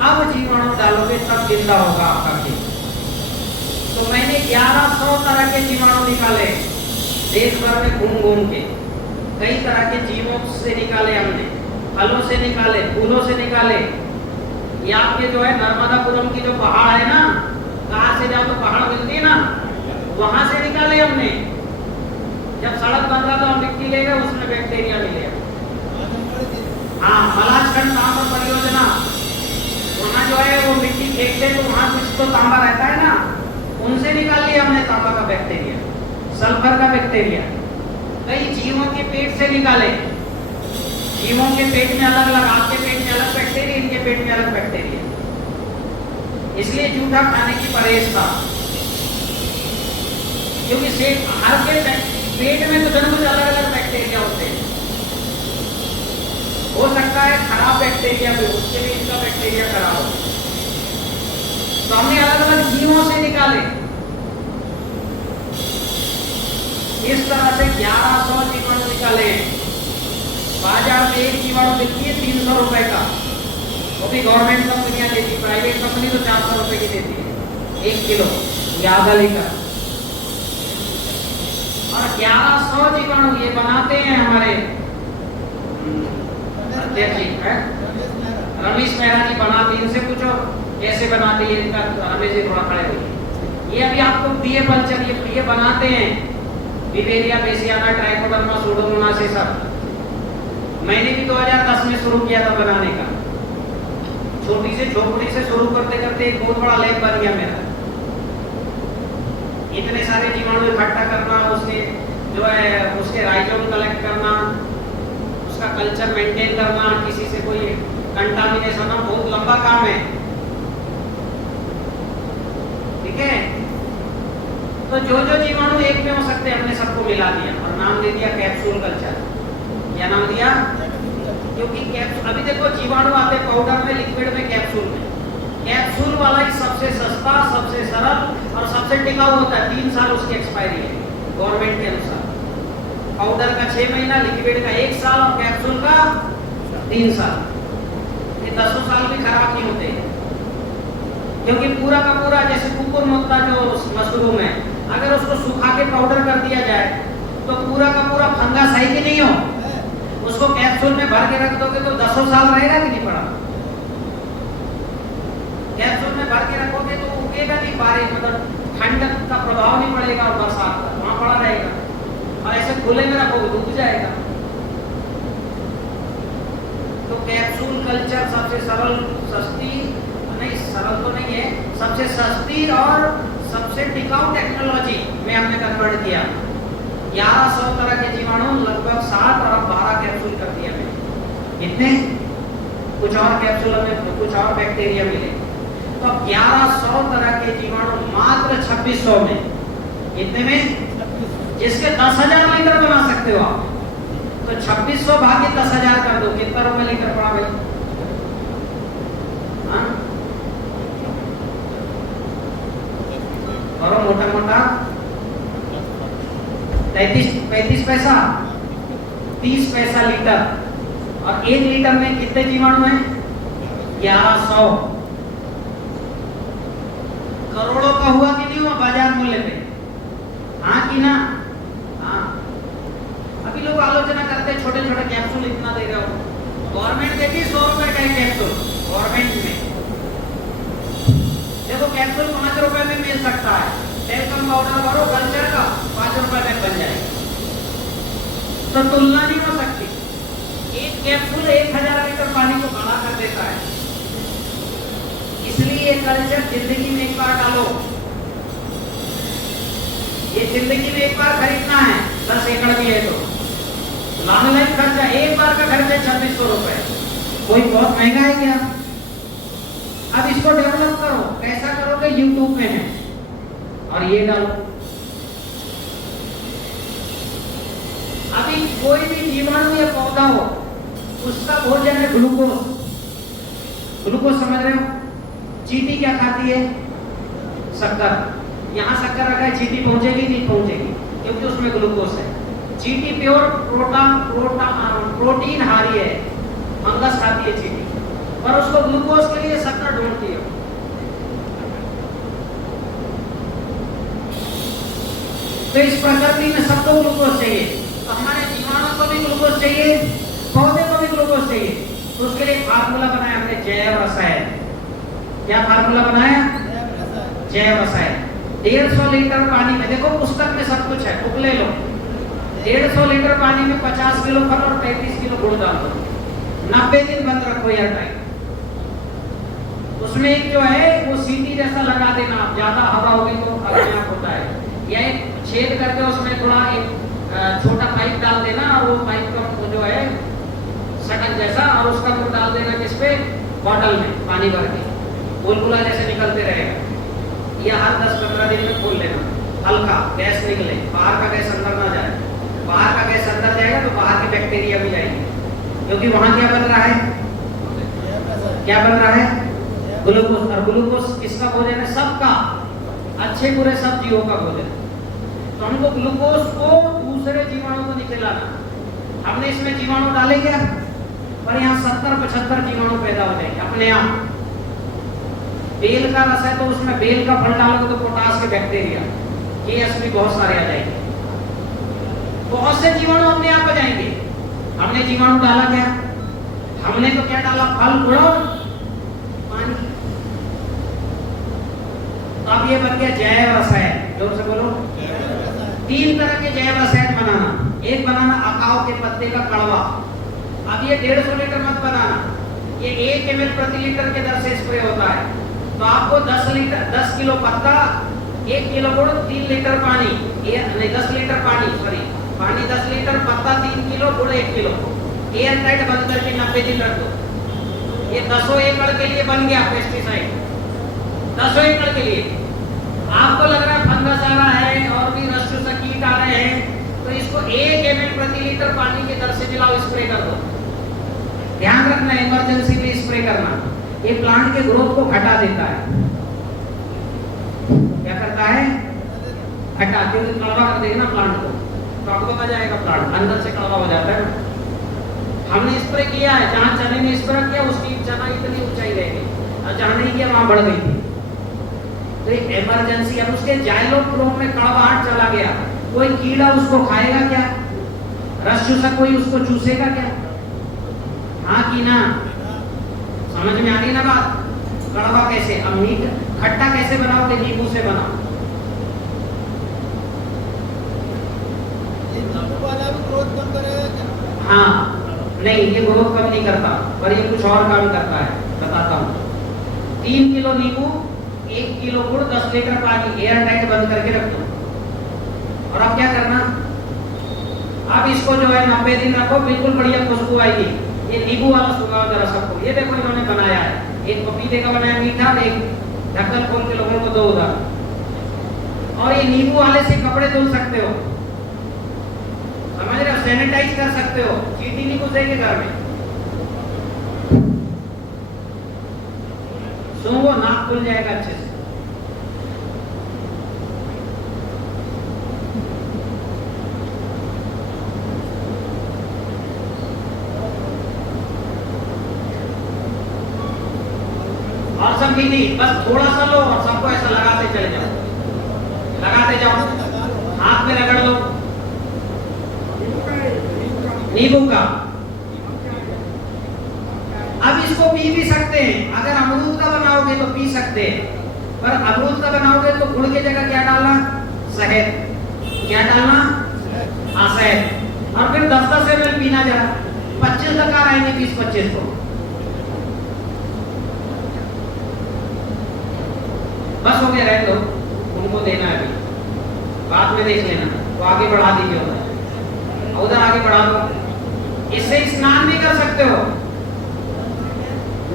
अब जीवाणु डालोगे तब जिंदा होगा आपका खेत। तो मैंने 1100 तरह के जीवाणु निकाले देश भर में घूम घूम के। कई तरह के जीवों से निकाले हमने, फलों से निकाले, फूलों से निकाले। ये आपके जो है नर्मदापुरम की जो पहाड़ है ना, कहाँ से जाओ तो पहाड़ मिलती है ना, वहां से निकाले हमने। जब सड़क बन रहा था मिट्टी ले गए, उसमें बैक्टीरिया मिले। हाँ, मलाजखंड तांबा परियोजना, वहाँ जो है वो मिट्टी फेंकते तो वहाँ कुछ तो तांबा रहता है ना, उनसे निकाल लिया हमने तांबा का बैक्टीरिया, सल्फर का बैक्टीरिया। कई जीवों के पेट से निकाले, जीवों के पेट में अलग अलग, आपके पेट में अलग बैक्टीरिया, इनके पेट में अलग बैक्टीरिया। इसलिए जूठा खाने की परहेज था, क्योंकि हर के पेट में तो कुछ अलग अलग बैक्टीरिया होते हैं। हो सकता है खराब बैक्टीरिया भी, उसके लिए इनका बैक्टीरिया खराब हो। तो हमने अलग अलग जीवों से निकाले। इस तरह से 1100 जीवाणु निकाले। बाजार में एक जीवाणु मिलती है 300 रुपए का, वो भी गवर्नमेंट कंपनियां देती, प्राइवेट कंपनी तो 400 रुपए की देती है 1 किलो या आधा लीटर। और 1100 जीवाणु ये बनाते हैं हमारे अध्यक्ष जी है रमेश मेहरा जी, बनाते। इनसे पूछो कैसे बनाते हैं, इनका रमेश जी थोड़ा खड़े हुए। ये अभी आपको दिए पलचर ये बनाते हैं, विवेरिया बेसियाना, ट्राइकोडर्मा, सूडोमोनास, ये सब मैंने भी 2010 में शुरू किया था बनाने का। छोटी से झोपड़ी से शुरू करते करते एक बहुत बड़ा लैब बन गया मेरा। इतने सारे जीवाणु इकट्ठा करना, उसके जो है उसके राइजोम कलेक्ट करना, कल्चर मेंटेन करना, किसी से कोई कंटामिनेशन होना बहुत लंबा काम है, ठीक है। तो जो जो जीवाणु एक में हो सकते हैं हमने सबको मिला दिया और नाम दे दिया कैप्सूल कल्चर। क्या नाम दिया? क्योंकि अभी देखो जीवाणु आते पाउडर में, लिक्विड में, कैप्सूल में। कैप्सूल वाला ही सबसे सस्ता, सबसे सरल और सबसे टिकाऊ होता है। 3 साल उसकी एक्सपायरी है गवर्नमेंट के अनुसार। पाउडर का 6 महीना, लिक्विड का 1 साल और कैप्सूल का 3 साल। ये 10 साल भी खराब नहीं होते, क्योंकि पूरा का पूरा जैसे कुकुर होता जो मशरूम है, अगर उसको सुखा के पाउडर कर दिया जाए तो पूरा का पूरा फंगस है कि नहीं हो। उसको कैप्सूल में भर के रख दोगे तो 10 साल रहेगा कि नहीं पड़ा। कैप्सूल में भर के रखोगे तो उगेगा नहीं, बारिश मतलब ठंड का प्रभाव नहीं पड़ेगा और बरसात का वहां पड़ा रहेगा, और ऐसे खुले में रखोगे तो उग जाएगा। तो कैप्सूल कल्चर सबसे सरल, सस्ती नहीं, सरल तो नहीं है, सबसे सस्ती और सबसे टिकाऊ टेक्नोलॉजी में हमने कन्वर्ट किया। 1100 तरह के जीवाणु, लगभग 7 और 12 कैप्सूल कर दिया मैंने। कितने? कुछ और कैप्सूल हमें, कुछ और बैक्टीरिया मिले। तो 1100 तरह के जीवाणु मात्र 2600 में। कितने में? जिसके 10,000 लीटर बना सकते हो आप। तो 2600 भागे 10,000 कर दो, कितना रुपए लीटर पड़ा भाई? हाँ, और मोटा मोटा 35 पैसा, 30 पैसा लीटर। और 1 लीटर में कितने जीवाणु हैं? 1100। करोड़ों का हुआ कि नहीं हुआ बाजार मूल्य पे? हाँ कि ना? हाँ। अभी लोग आलोचना करते हैं छोटे छोटे कैप्सूल इतना दे रहे हो। गवर्नमेंट देती 100 रुपए का एक कैप्सूल गवर्नमेंट में। देखो कैप्सूल 5 रुपए में मिल सकता है। टेल्कम पाउडर भरो कल्चर का 5 रुपए में बन जाएगा। तो तुलना नहीं हो सकती। एक कैप्सूल 1000 लीटर पानी को गला कर देता है। इसलिए ये कल्चर जिंदगी में एक बार डालो। ये जिंदगी में एक बार खरीदना है, 10 एकड़ भी है तो लॉन्ग लाइफ खर्चा, एक बार का खर्चा 2600 रुपए। कोई बहुत महंगा है क्या? अब इसको डेवलप करो। कैसा करोगे? यूट्यूब में है और ये डालो। अभी कोई भी जीवाणु या पौधा हो, उसका भोजन है ग्लूकोज। ग्लूकोज समझ रहे हो? चींटी क्या खाती है? शक्कर। यहाँ शक्कर रखा है, चींटी पहुंचेगी नहीं पहुंचेगी, क्योंकि उसमें ग्लूकोज है। चींटी प्योर प्रोटीन हारी है, फंगस खाती है चींटी, पर उसको ग्लूकोज के लिए शक्कर ढूंढती है। तो इस प्रकृति में सबको ग्लूकोज चाहिए, तो हमारे जीवाणु को भी ग्लूकोज चाहिए, पौधे को भी ग्लूकोज चाहिए। तो उसके लिए फार्मूला बनाया हमने, जैव रसायन। क्या फार्मूला बनाया? जैव रसायन। 150 लीटर पानी में, देखो पुस्तक में सब कुछ है, बुक ले लो। 150 लीटर पानी में 50 किलो फल और 35 किलो गुड़ डाल दो। 90 दिन बंद रखो यार टाइम। उसमें एक जो है वो सीटी जैसा लगा देना, आप ज्यादा हवा होगी तो अपने आप होता है, या एक छेद करके उसमें थोड़ा एक छोटा पाइप डाल देना, और वो पाइप का वो जो है सटक जैसा, और उसका मुंह डाल देना किसपे? बॉटल में पानी भर के, बुलबुला जैसे निकलते रहेगा। या हर 10-15 दिन में खोल लेना, हल्का गैस निकले, बाहर का गैस अंदर ना जाए। बाहर का गैस अंदर जाएगा तो बाहर की बैक्टीरिया भी जाएगी, क्योंकि वहां क्या बन रहा है? क्या बन रहा है? ग्लूकोज। और ग्लूकोज किसका भोजन है? सबका, अच्छे बुरे सब जीवों का भोजन। तो हमको ग्लूकोज को दूसरे जीवाणु को नहीं खिलाना। हमने इसमें जीवाणु डाले क्या? पर यहाँ 70-75 जीवाणु पैदा हो जाएंगे अपने आप। बेल का रस है तो उसमें बेल का फल डालोगे तो पोटास के बैक्टीरिया, केएस भी बहुत सारे आ जाएंगे। बहुत से जीवाणु अपने आप आ जाएंगे। हमने जीवाणु डाला क्या? हमने तो क्या डाला? फल, गुड़ और पानी। तो अब ये बन गया जैव रसायन। जोर से बोलो। 3 तरह के जैव रसायन बनाना। एक बनाना अकाव के पत्ते का कड़वा। अब ये 150 लीटर मत बनाना, ये 1 ml प्रति लीटर के दर से स्प्रे होता है। तो आपको 10 किलो पत्ता, 1 किलो गुड़, 3 लीटर पानी, ये नहीं 10 लीटर पानी, सॉरी पानी 10 लीटर, पत्ता 3 किलो, गुड़ 1 किलो, एयर टाइट बंद करके 90 दिन रख दो। ये 10 एकड़ के लिए बन गया पेस्टिसाइड, 10 एकड़ के लिए। आपको लग रहा है फंगस आ रहा है और भी रस चूसक कीट आ रहे हैं, तो इसको 1 ml प्रति लीटर पानी की दर से मिलाओ, स्प्रे कर दो। ध्यान रखना, इमरजेंसी में स्प्रे करना। ये प्लांट के ग्रोथ को घटा देता है। क्या करता है? घटा, क्योंकि कड़वा कर देगा ना प्लांट को, तो आपको पता जाएगा प्लांट अंदर से कड़वा हो जाता है। हमने स्प्रे किया है, जहां चने में स्प्रे किया उसकी चना इतनी ऊंचाई रहेगी, और जहां नहीं किया वहां बढ़ गई थी। तो एक इमरजेंसी, अब उसके जाइलोफ्लोम में कड़वाहट चला गया, कोई कीड़ा उसको खाएगा क्या? रस चूसक कोई उसको चूसेगा क्या? हाँ कि ना? समझ में आ गई ना बात? कड़वा कैसे? अब मीठ खट्टा कैसे बनाओगे? नींबू से बनाओ। वाला भी ग्रोथ कम करेगा क्या? हाँ, नहीं, ये ग्रोथ कम नहीं करता, पर ये कुछ और काम करता है, बताता हूँ। 3 किलो नींबू, 1 किलो गुड़, 10 लीटर पानी, एयर टाइट बंद करके रख दो। और अब क्या करना? अब इसको जो है 90 दिन रखो, बिल्कुल बढ़िया खुशबू आएगी। ये नींबू वाला सुंघाओ जरा सबको। ये देखो इन्होंने बनाया है, एक पपीते का बनाया मीठा, और एक ढक्कन खोल के लोगों को दो उधर। और ये नींबू वाले से कपड़े धुल सकते हो, समझ रहे हो? सैनिटाइज कर सकते हो, चींटी नहीं घुसेगी घर में। सूंघो, नाक खुल जाएगा अच्छे से। और सब भी नहीं, बस थोड़ा सा लो और सबको ऐसा लगाते चले जाओ, लगाते जाओ, हाथ में रगड़ लो नींबू का। अब इसको पी भी सकते हैं, अगर अमरूद का बनाओगे तो पी सकते हैं, पर अमरूद का बनाओगे तो गुड़ की जगह क्या डालना? शहद। क्या डालना? हाँ, शहद। और फिर 10-10 ml पीना जरा, 25 डकार आएंगे, 20-25 को। बस हो गया, रह दो, उनको देना है अभी, बाद में देख लेना, तो आगे बढ़ा दीजिए उधर आगे बढ़ा दो। इससे स्नान भी कर सकते हो,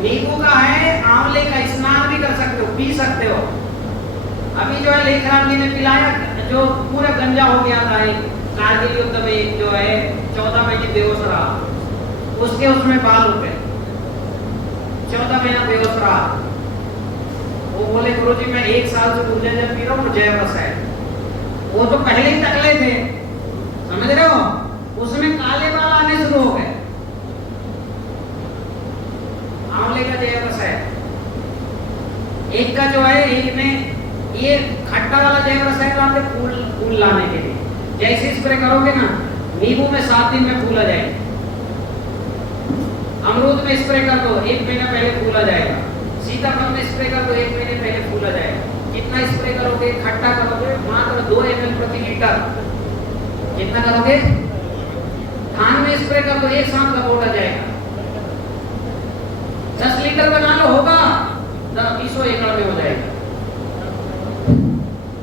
नींबू का है, आंवले का स्नान भी कर सकते हो, पी सकते हो। अभी जो है लेखराम जी ने पिलाया, जो पूरा गंजा हो गया था, एक कारगिल युद्ध में जो है 14 महीने बेहोश रहा, उसके उसमें बाल उठे, 14 महीना बेहोश रहा। वो बोले गुरुजी मैं 1 साल से दूसरे जब पी रहा हूँ, जय रस है। वो तो पहले ही टकले थे, समझ रहे हो? उसमें काले बाल आने शुरू हो गए। आंवले का जय रस है, एक का जो है, एक ने ये खट्टा वाला जय रस है, तो फूल फूल लाने के लिए जैसे स्प्रे करोगे ना, नींबू में 7 दिन में फूल आ जाएगा। अमरूद में स्प्रे कर दो, 1 महीना पहले फूल आ जाएगा। सीताफल में स्प्रे कर दो, 1 महीने पहले फूल आ जाएगा। कितना स्प्रे करोगे? खट्टा करोगे मात्र 2 ml प्रति लीटर। कितना करोगे? धान में स्प्रे कर दो, एक साथ का बोर्ड आ जाएगा। 10 लीटर बना लो, होगा 20 एकड़ में हो जाएगा।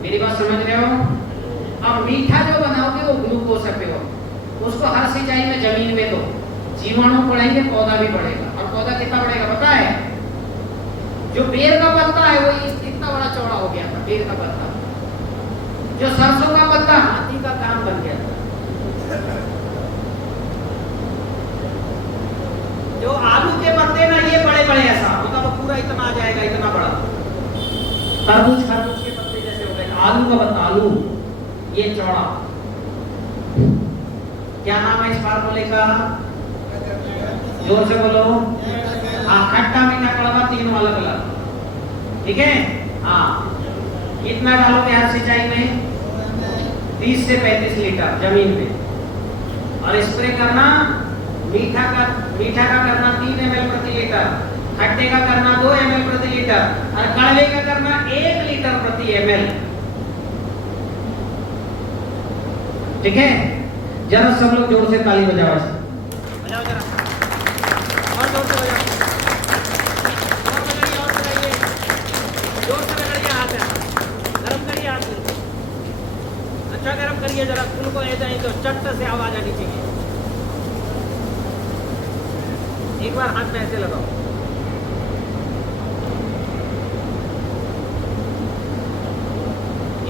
मेरी बात समझ रहे हो? अब मीठा जो बनाओगे वो ग्लूकोज पे हो, उसको हर सिंचाई में जमीन में दो, जीवाणु बढ़ेंगे, पौधा भी बढ़ेगा। और पौधा कितना बढ़ेगा पता है? जो बेर का पत्ता है वो इतना बड़ा चौड़ा हो गया था, बेर का पत्ता। जो सरसों का पत्ता हाथी का काम बन गया था। जो आलू के पत्ते ना, ये बड़े बड़े ऐसा, मतलब पूरा इतना आ जाएगा, इतना बड़ा। तरबूज खरबूज के पत्ते जैसे हो गए। आलू का पत्ता, आलू ये चौड़ा। क्या नाम है इस फार्मूले का? जोर से बोलो। हाँ, खट्टा मीठा कड़वा, तीनों अलग अलग, ठीक है? हाँ, कितना डालोगे हर सिंचाई में? 30 से 35 लीटर जमीन में। और स्प्रे करना मीठा का करना 3 ml प्रति लीटर, खट्टे का करना 2 ml प्रति लीटर, और कड़वे का करना 1 लीटर प्रति ml। ठीक है? जरा सब लोग जोर से ताली बजाओ, बजाओ जरा, और जोर से बजाओ, और बजाइए, और बजाइए, जोर से रगड़िए हाथ में, गरम करिए हाथ में, अच्छा गरम करिए जरा, फूल को ऐसा ही तो चट से आवाज आनी चाहिए। एक बार हाथ में ऐसे लगाओ।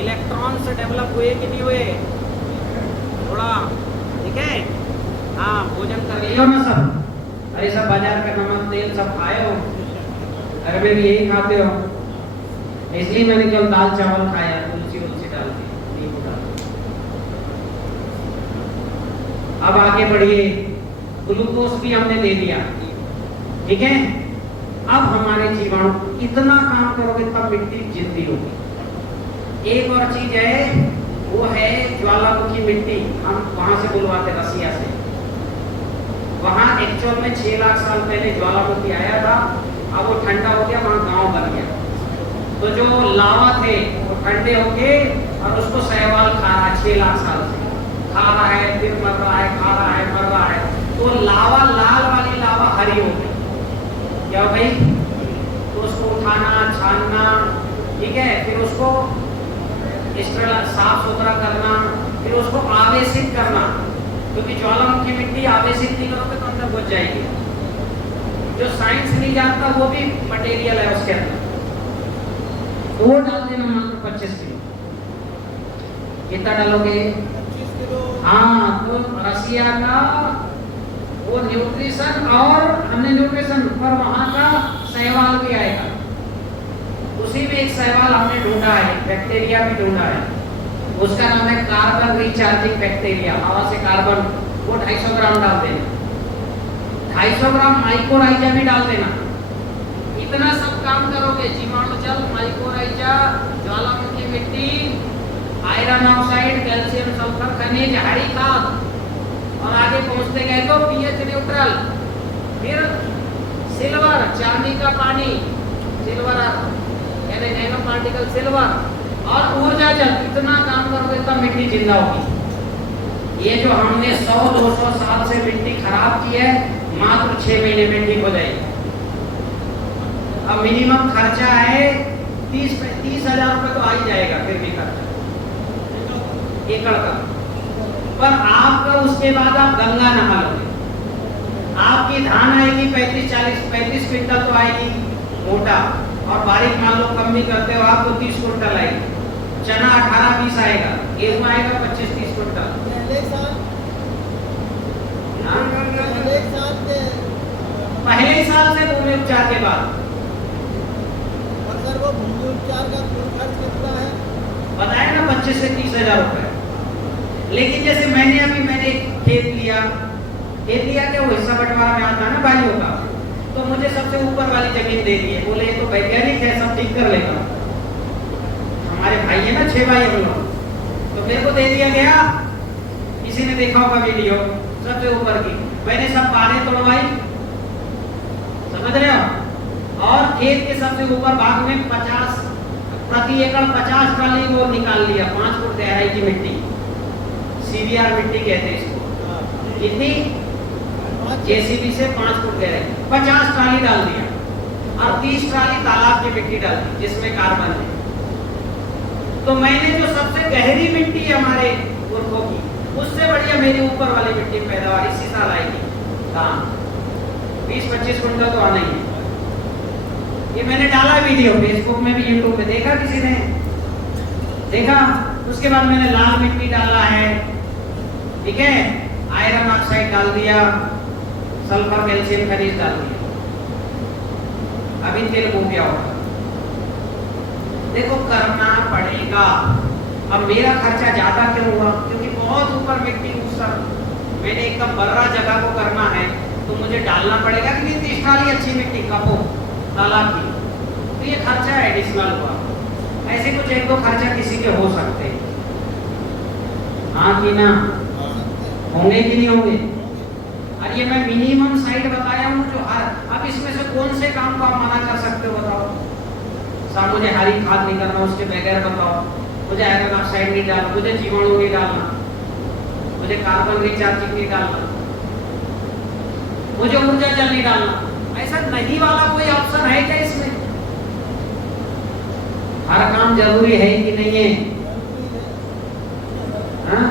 इलेक्ट्रॉन्स डेवलप हुए कि नहीं हुए? थोड़ा ठीक है। हाँ, भोजन कर लियो ना सब? अरे सब बाजार का नमक तेल सब खाए हो, घर में भी यही खाते हो, इसलिए मैंने केवल दाल चावल खाया, तुलसी डाल के, नींबू डाल के। अब आगे बढ़िए, ग्लूकोज भी हमने दे दिया, ठीक है। अब हमारे जीवाणु इतना काम करोगे तब मिट्टी जिंदी होगी। एक और चीज है, वो है ज्वालामुखी मिट्टी। हम वहां से बुलवाते रसिया से। वहां एक्चुअल में 6 लाख साल पहले ज्वालामुखी आया था। अब वो ठंडा हो गया, वहां गांव बन गया। तो जो लावा थे वो ठंडे हो गए और उसको सहवाल खा रहा है 6 लाख साल से। खा रहा है, फिर मर रहा है, खा रहा है, मर रहा है। तो लावा, लाल वाली लावा हरी हो गई। क्या हो गई? तो उसको उठाना, छानना, ठीक है, फिर उसको इस तरह साफ सुथरा करना, फिर उसको आवेशित करना, क्योंकि ज्वालामुखी मिट्टी आवेशित नहीं करोगे तो अंदर घुस जाएगी। जो साइंस नहीं जानता वो भी मटेरियल है उसके अंदर। तो वो डाल देना मात्र 25 किलो। कितना डालोगे? 25 किलो। हाँ, तो रसिया का वो न्यूट्रिशन, और हमने न्यूट्रिशन पर वहां का सहवाल भी आएगा। उसी में एक सहवाल हमने ढूंढा है, बैक्टीरिया भी ढूंढा है, उसका नाम है कार्बन रिचार्जिंग बैक्टीरिया। हवा से कार्बन, वो 250 ग्राम डाल देना। 250 ग्राम माइकोराइजा भी डाल देना। इतना सब काम करोगे, जीवाणु जल, माइकोराइजा, ज्वालामुखी मिट्टी, आयरन ऑक्साइड, कैल्शियम सल्फर खनिज, हरी खाद, और आगे पहुंचते गए तो पीएच न्यूट्रल, फिर सिल्वर, चांदी का पानी, सिल्वर यानी नैनो पार्टिकल सिल्वर, और ऊर्जा जल। इतना काम करोगे तब मिट्टी जिंदा होगी। ये जो हमने 100-200 साल से मिट्टी खराब की है, मात्र 6 महीने में ठीक हो जाएगी। अब मिनिमम खर्चा है 30 हजार रुपये तो आ ही जाएगा, फिर भी खर्चा एकड़ का। पर आपका उसके बाद आप गंगा नहा लोगे, आपकी धान आएगी 35 क्विंटल तो आएगी मोटा, और बारीक मान लो कम भी करते हो आप तो 30 क्विंटल आएगी। चना 18-20 आएगा, गेहूं आएगा 25-30 क्विंटल। पहले साल पहले साल से भूमि उपचार के बाद। और सर वो भूमि उपचार का कुल खर्च कितना है? बताया ना 25 से 30 हजार रुपए। लेकिन जैसे मैंने खेत लिया क्या, वो हिस्सा बंटवारा में आता है ना भाइयों का, तो मुझे सबसे ऊपर वाली जमीन दे दी है। बोले ये तो वैज्ञानिक है, सब ठीक कर लेगा। हमारे भाई है ना, 6 भाई हम लोग, तो मेरे को दे दिया गया। किसी ने देखा होगा वीडियो, सबसे ऊपर की मैंने सब पाने तोड़वाई, समझ रहे हो, और खेत के सबसे ऊपर भाग में 50 प्रति एकड़ 50 ट्राली वो निकाल लिया। 5 फुट गहराई की मिट्टी, सीवीआर मिट्टी कहते हैं इसको। कितनी? जेसीबी से 5 फुट गहराई, 50 ट्राली डाल दिया, और 30 ट्राली तालाब की मिट्टी डाल दी जिसमें कार्बन है। तो मैंने जो सबसे गहरी मिट्टी है हमारे पुरखों की, उससे बढ़िया मेरी ऊपर वाली मिट्टी पैदावार इसी साल आएगी। काम 20-25 क्विंटल तो आना ही है। ये मैंने डाला वीडियो फेसबुक में भी, यूट्यूब पे देखा, किसी ने देखा। उसके बाद मैंने लाल मिट्टी डाला है, ठीक है, आयरन ऑक्साइड डाल दिया, सल्फर कैल्शियम खनिज डाल दिया। अभी तेल हो गया होगा। देखो करना पड़ेगा। अब मेरा खर्चा ज्यादा क्यों हुआ? क्योंकि बहुत ऊपर मिट्टी ऊपर, मैंने एकदम बर्रा जगह को करना है तो मुझे डालना पड़ेगा कि 30 ट्राली अच्छी मिट्टी कपो तालाब की, तो ये खर्चा एडिशनल हुआ। ऐसे कुछ 1-2 खर्चा किसी के हो सकते हैं, हाँ कि ना? होंगे कि नहीं होंगे? और ये मैं मिनिमम साइड बताया हूँ जो अब इसमें से कौन से काम को आप मना कर सकते हो बताओ? साहब मुझे हरी खाद नहीं करना, उसके बगैर बताओ। मुझे आयरन ऑक्साइड नहीं डालना, मुझे जीवाणु नहीं डालना, मुझे कार्बन रिचार्जिंग नहीं डालना, मुझे ऊर्जा जल नहीं डालना। ऐसा नहीं वाला कोई ऑप्शन है क्या इसमें? हर काम जरूरी है कि नहीं है? हाँ?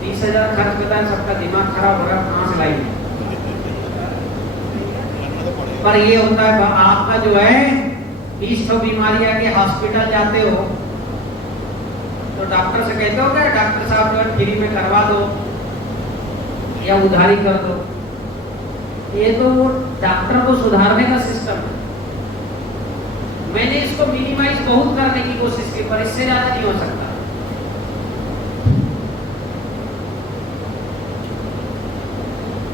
30 20,000 खर्च करता है, सबका दिमाग खराब हो रहा है, कहाँ से लाएंगे? पर ये होता है आपका जो है 20 ठो बीमारी है कि हॉस्पिटल जाते हो तो डॉक्टर से कहते हो क्या डॉक्टर साहब जो फ्री में करवा दो या उधारी कर दो। ये तो डॉक्टर को सुधारने का सिस्टम है। मैंने इसको मिनिमाइज बहुत करने की कोशिश की पर इससे ज्यादा नहीं हो सकता।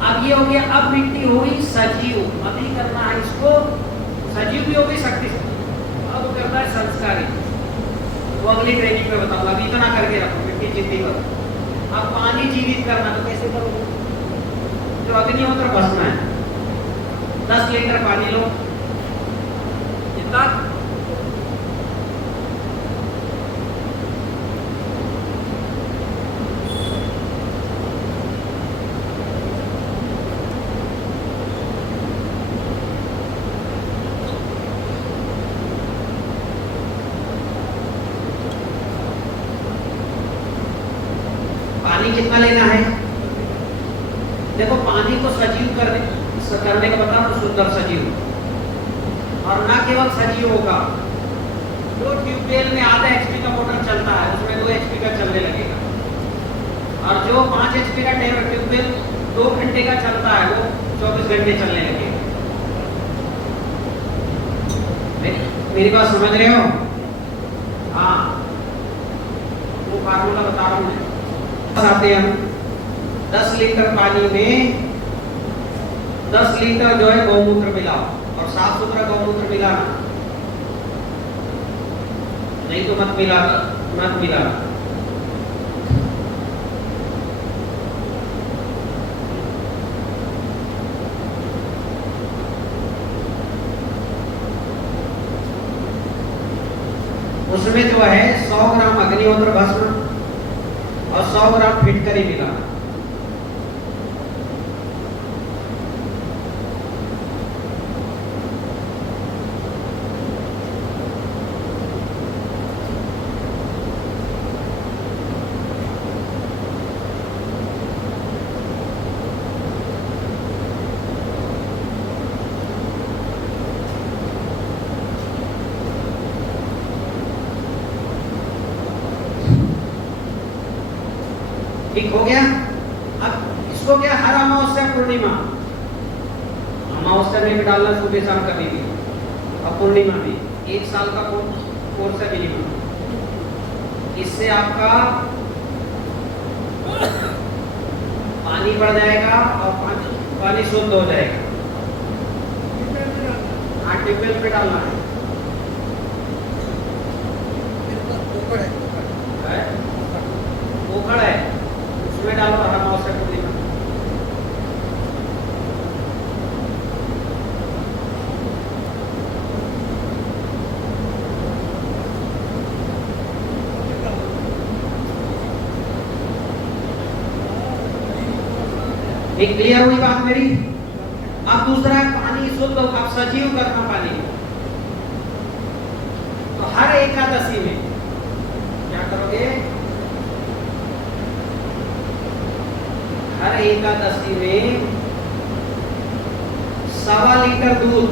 अब ये हो गया, अब मिट्टी होगी सजीव, अभी करना है इसको, सजीव भी होगी शक्ति, अब करना है संस्कारी। वो अगली ट्रेनिंग में बताऊंगा, अभी इतना करके रखो मिट्टी जितनी करो। अब पानी जीवित करना तो कैसे करोगे? जो अग्निहोत्र बसना है 10 लीटर पानी लो, कितना? पानी कितना लेना है? देखो पानी को सजीव करने का बता तो शुद्ध सजीव, और ना केवल सजीव होगा, जो ट्यूबवेल में आधा एचपी का मोटर चलता है उसमें 2 एचपी का चलने लगेगा, और जो 5 एचपी का ट्यूबवेल 2 घंटे का चलता है वो 24 घंटे चलने लगेगा। मेरी बात समझ रहे हो? हाँ, वो फार्मूला बता रहा हूँ मैं। आते हैं हम 10 लीटर पानी में 10 लीटर जो है गौमूत्र मिलाओ, और साफ सुथरा गौमूत्र मिलाना, नहीं तो मत मिलाना। उसमें जो है 100 ग्राम अग्निहोत्र भस्म और 100 ग्राम फिटकरी मिलाना। ठीक हो गया। अब इसको क्या, हर अमावस्या पूर्णिमा, अमावस्या में भी डालना सुबह शाम कभी भी, और पूर्णिमा भी 1 साल का कोर्स है मिनिमम। इससे आपका पानी बढ़ जाएगा और पानी शुद्ध हो जाएगा। हाँ, ट्यूबवेल पे डालना है। पोखड़ है उसमें डालो हरा अमावस्या पूर्णिमा। एक क्लियर हुई बात मेरी? अब दूसरा पानी शुद्ध, अब सजीव करना पानी। तो हर एकादशी में क्या करोगे? हर एकादशी में 1.25 लीटर दूध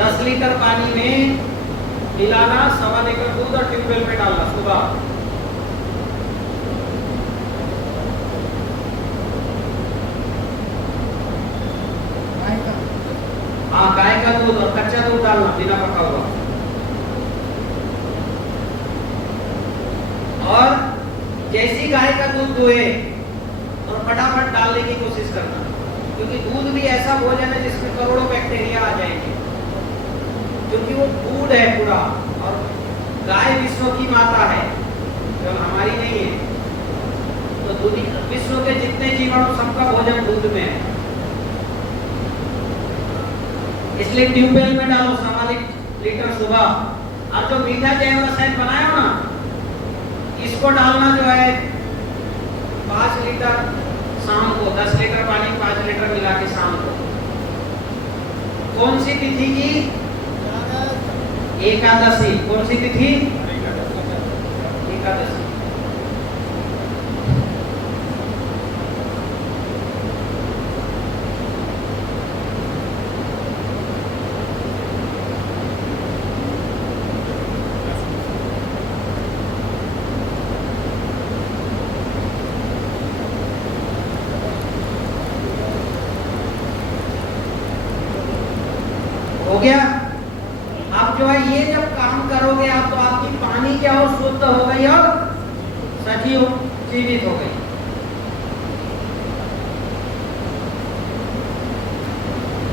10 लीटर पानी में मिलाना, 1.25 लीटर दूध और ट्यूबवेल में डालना सुबह। हाँ, गाय का दूध और कच्चा दूध डालना, बिना पका हुआ। और जैसी गाय का दूध दोए और फटाफट डालने की कोशिश करना, क्योंकि दूध भी ऐसा भोजन है जिसमें करोड़ों बैक्टीरिया आ जाएंगे, क्योंकि वो फूड है पूरा। और गाय विश्व की माता है, जो हमारी नहीं है। तो विश्व के जितने जीवाणु सबका भोजन दूध में है। इसलिए ट्यूबवेल में डालो 1.25 लीटर सुबह। और जो मीठा जैव रसायन बनाया हो ना, इसको डालना जो है 5 लीटर शाम को, 10 लीटर पानी 5 लीटर मिला के शाम को। कौन सी तिथि की? एकादशी। कौन सी तिथि? एकादशी। गया। अब जो है ये जब काम करोगे आप तो आपकी पानी क्या हो, शुद्ध हो गई और सजीव जीवित हो गई।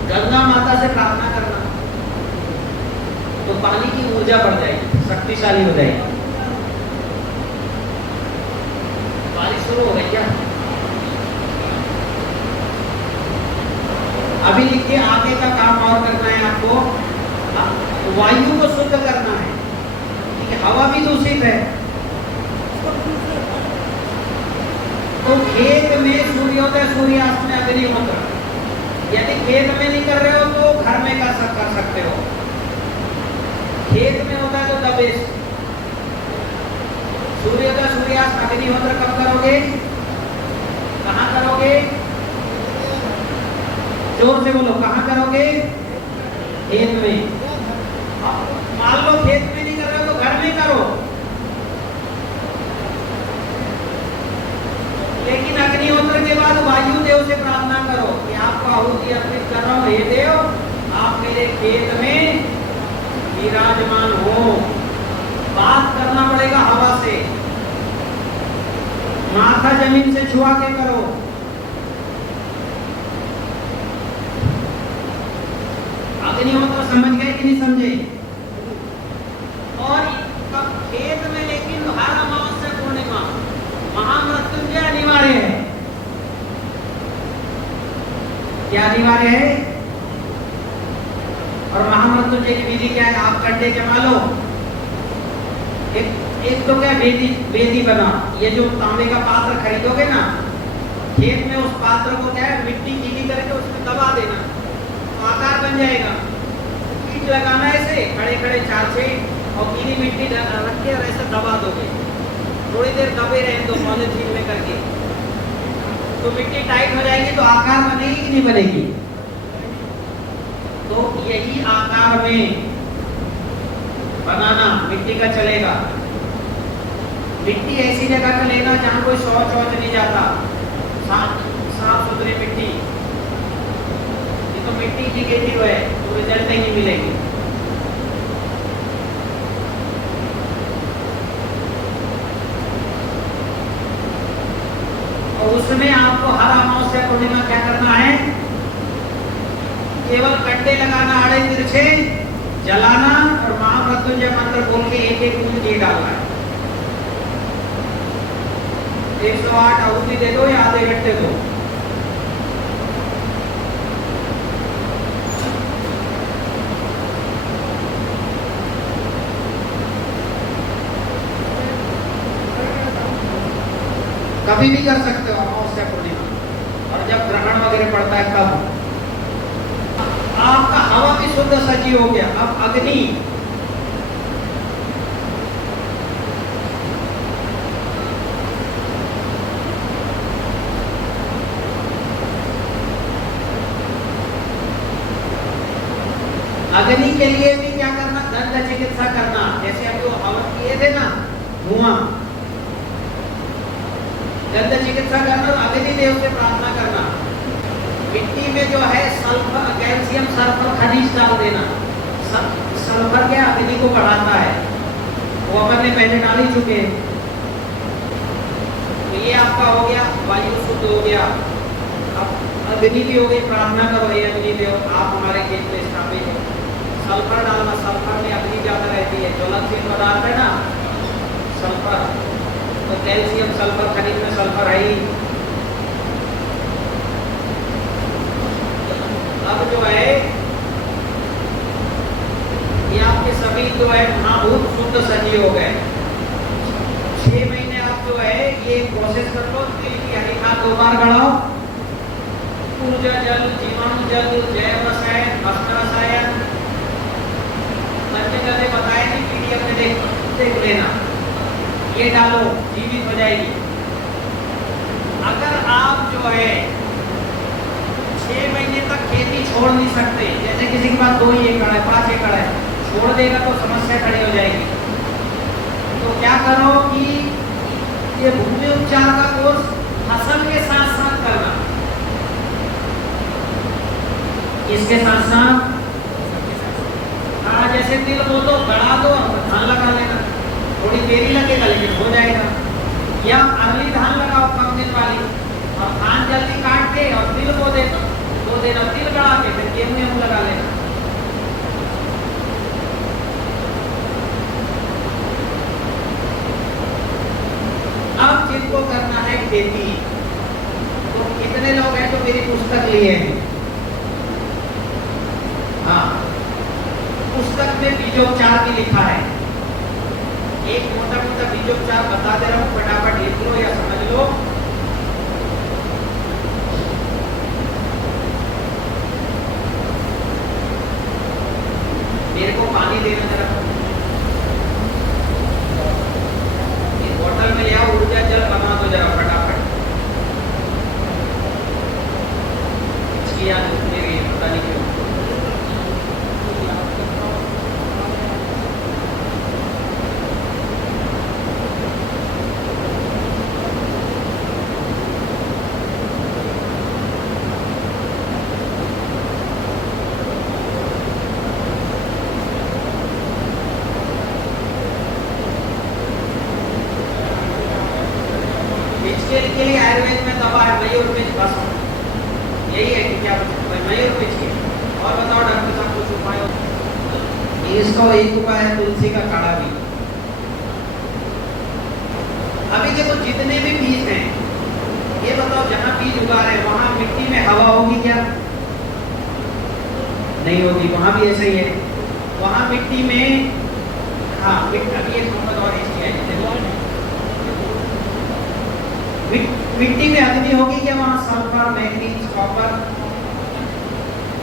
गंगा माता से प्रार्थना करना तो पानी की ऊर्जा बढ़ जाएगी, शक्तिशाली हो जाएगी। बारिश शुरू हो गई क्या? अभी लिखिए आगे का काम और करना है आपको, वायु को शुद्ध करना है, क्योंकि हवा भी दूषित है। तो खेत में सूर्योदय सूर्यास्त में अग्निहोत्र, यदि खेत में नहीं कर रहे हो तो घर में कर सकते हो। खेत में होता है तो दबेश, सूर्योदय सूर्यास्त अग्निहोत्र कब करोगे, कहाँ करोगे? जोर से बोलो, कहाँ करोगे? खेत में। मान लो खेत में नहीं कर रहे हो तो घर में करो, लेकिन अग्निहोत्र के बाद वायु देव से प्रार्थना करो कि आपको आहुति अर्पित कर रहा हूं, हे देव आप मेरे खेत में विराजमान हो। बात करना पड़ेगा हवा से, माथा जमीन से छुआ के करो। अग्निहोत्र समझ गए कि नहीं समझे? और खेत में लेकिन हर अमावस्या पूर्णिमा महामृत्युंजय अनिवार्य है। क्या अनिवार्य है? और महामृत्युंजय की विधि क्या है? आप कंडे जमा लो, एक तो क्या वेदी बना, ये जो तांबे का पात्र खरीदोगे ना, खेत में उस पात्र को क्या है मिट्टी गीली करके उसमें दबा देना, तो आकार बन जाएगा। ईंट लगाना ऐसे खड़े खड़े 4-6 और गीली मिट्टी रख के और ऐसे दबा दोगे, थोड़ी देर दबे रहें दो पॉलीथीन में करके, तो मिट्टी टाइट हो जाएगी, तो आकार बनेगी कि नहीं बनेगी? तो यही आकार में बनाना मिट्टी का चलेगा। मिट्टी ऐसी जगह का लेना जहां कोई शौच नहीं जाता, साफ सुथरी मिट्टी। ये तो मिट्टी निगेटिव है तो रिजल्ट ही नहीं मिलेगी। और उसमें आपको हर अमावस्या पूर्णिमा क्या करना है? केवल कंडे लगाना, आड़े तिरछे जलाना और महामृत्युंजय मंत्र बोल के एक बूंद घी डालना है। 108 आहुति दे दो या आधे घंटे दो। कभी भी कर सकते हो अमावस्या पूर्णिमा, और जब ग्रहण वगैरह पड़ता है तब। आपका हवा भी शुद्ध सजीव हो गया। अब अग्नि, अग्नि के लिए भी क्या करना? दंड चिकित्सा करना। जैसे अभी वो हवन किए थे ना, धुआं, दंड चिकित्सा करना, अग्नि देव से प्रार्थना करना। मिट्टी में जो है सल्फर, कैल्शियम सल्फर खनिज डाल देना। सल्फर क्या अग्नि को बढ़ाता है, वो अपन ने पहले डाल ही चुके हैं। तो ये आपका हो गया, वायु शुद्ध हो गया। अब अग्नि भी हो गई, प्रार्थना करो ये अग्नि देव आप हमारे खेत में स्थापित हो। सल्फर डालना, सल्फर में अग्नि ज्यादा रहती है, ज्वलनशील पदार्थ है ना सल्फर, तो कैल्शियम सल्फर खनिज में सल्फर है ही। अब जो है ये आपके सभी जो है महाभूत शुद्ध सजीव हो गए। 6 महीने आप जो है ये प्रोसेस कर लो। तिल की हरी खाद 2 बार गड़ाओ, ऊर्जा जल, जीवाणु जल, जैव रसायन, भस्म रसायन, मैंने बताया नहीं, पीडीएफ में देख लेना, ये डालो, जीवित हो जाएगी। अगर आप जो है 6 महीने तक खेती छोड़ नहीं सकते, जैसे किसी के पास 2 एकड़ है, 5 एकड़ है, छोड़ देगा तो समस्या खड़ी हो जाएगी। तो क्या करो कि ये भूमि उपचार का कोर्स फसल के साथ साथ करना। इसके साथ साथ ऐसे तिल वो तो गड़ा दो और धान लगा लेना, थोड़ी देरी लगेगा लेकिन हो जाएगा। या अर्ली धान लगाओ कम दिन वाली, और धान जल्दी काट के और तिल बो दे, 2 दिन और तिल गड़ा के फिर गेहूं लगा लेना। अब जिनको करना है खेती, तो कितने लोग हैं तो मेरी पुस्तक लिए हैं? हाँ, पुस्तक में बीजोपचार भी लिखा है। एक मोटा मोटा बीजोपचार बता दे रहा हूं, फटाफट लिख लो या समझ लो। मेरे को पानी देना जरा, बोतल में ले आओ, ऊर्जा जल बना दो जरा फटाफट। इसकी याद मेरी पता नहीं क्यों। इसके लिए आयुर्वेद में दवा है मयूर पिच बस, यही है कि क्या मयूर पिच की। और बताओ डॉक्टर साहब कुछ उपाय? इसका एक उपाय है तुलसी का काढ़ा भी। अभी देखो जितने भी बीज हैं, ये बताओ जहाँ बीज उगा रहे हैं वहां मिट्टी में हवा होगी क्या? नहीं होगी, वहां भी ऐसा ही है। वहां मिट्टी में, हाँ अभी एक नंबर और इसकी है, मिट्टी में अग्नि होगी क्या वहां? Sulphur, manganese, copper.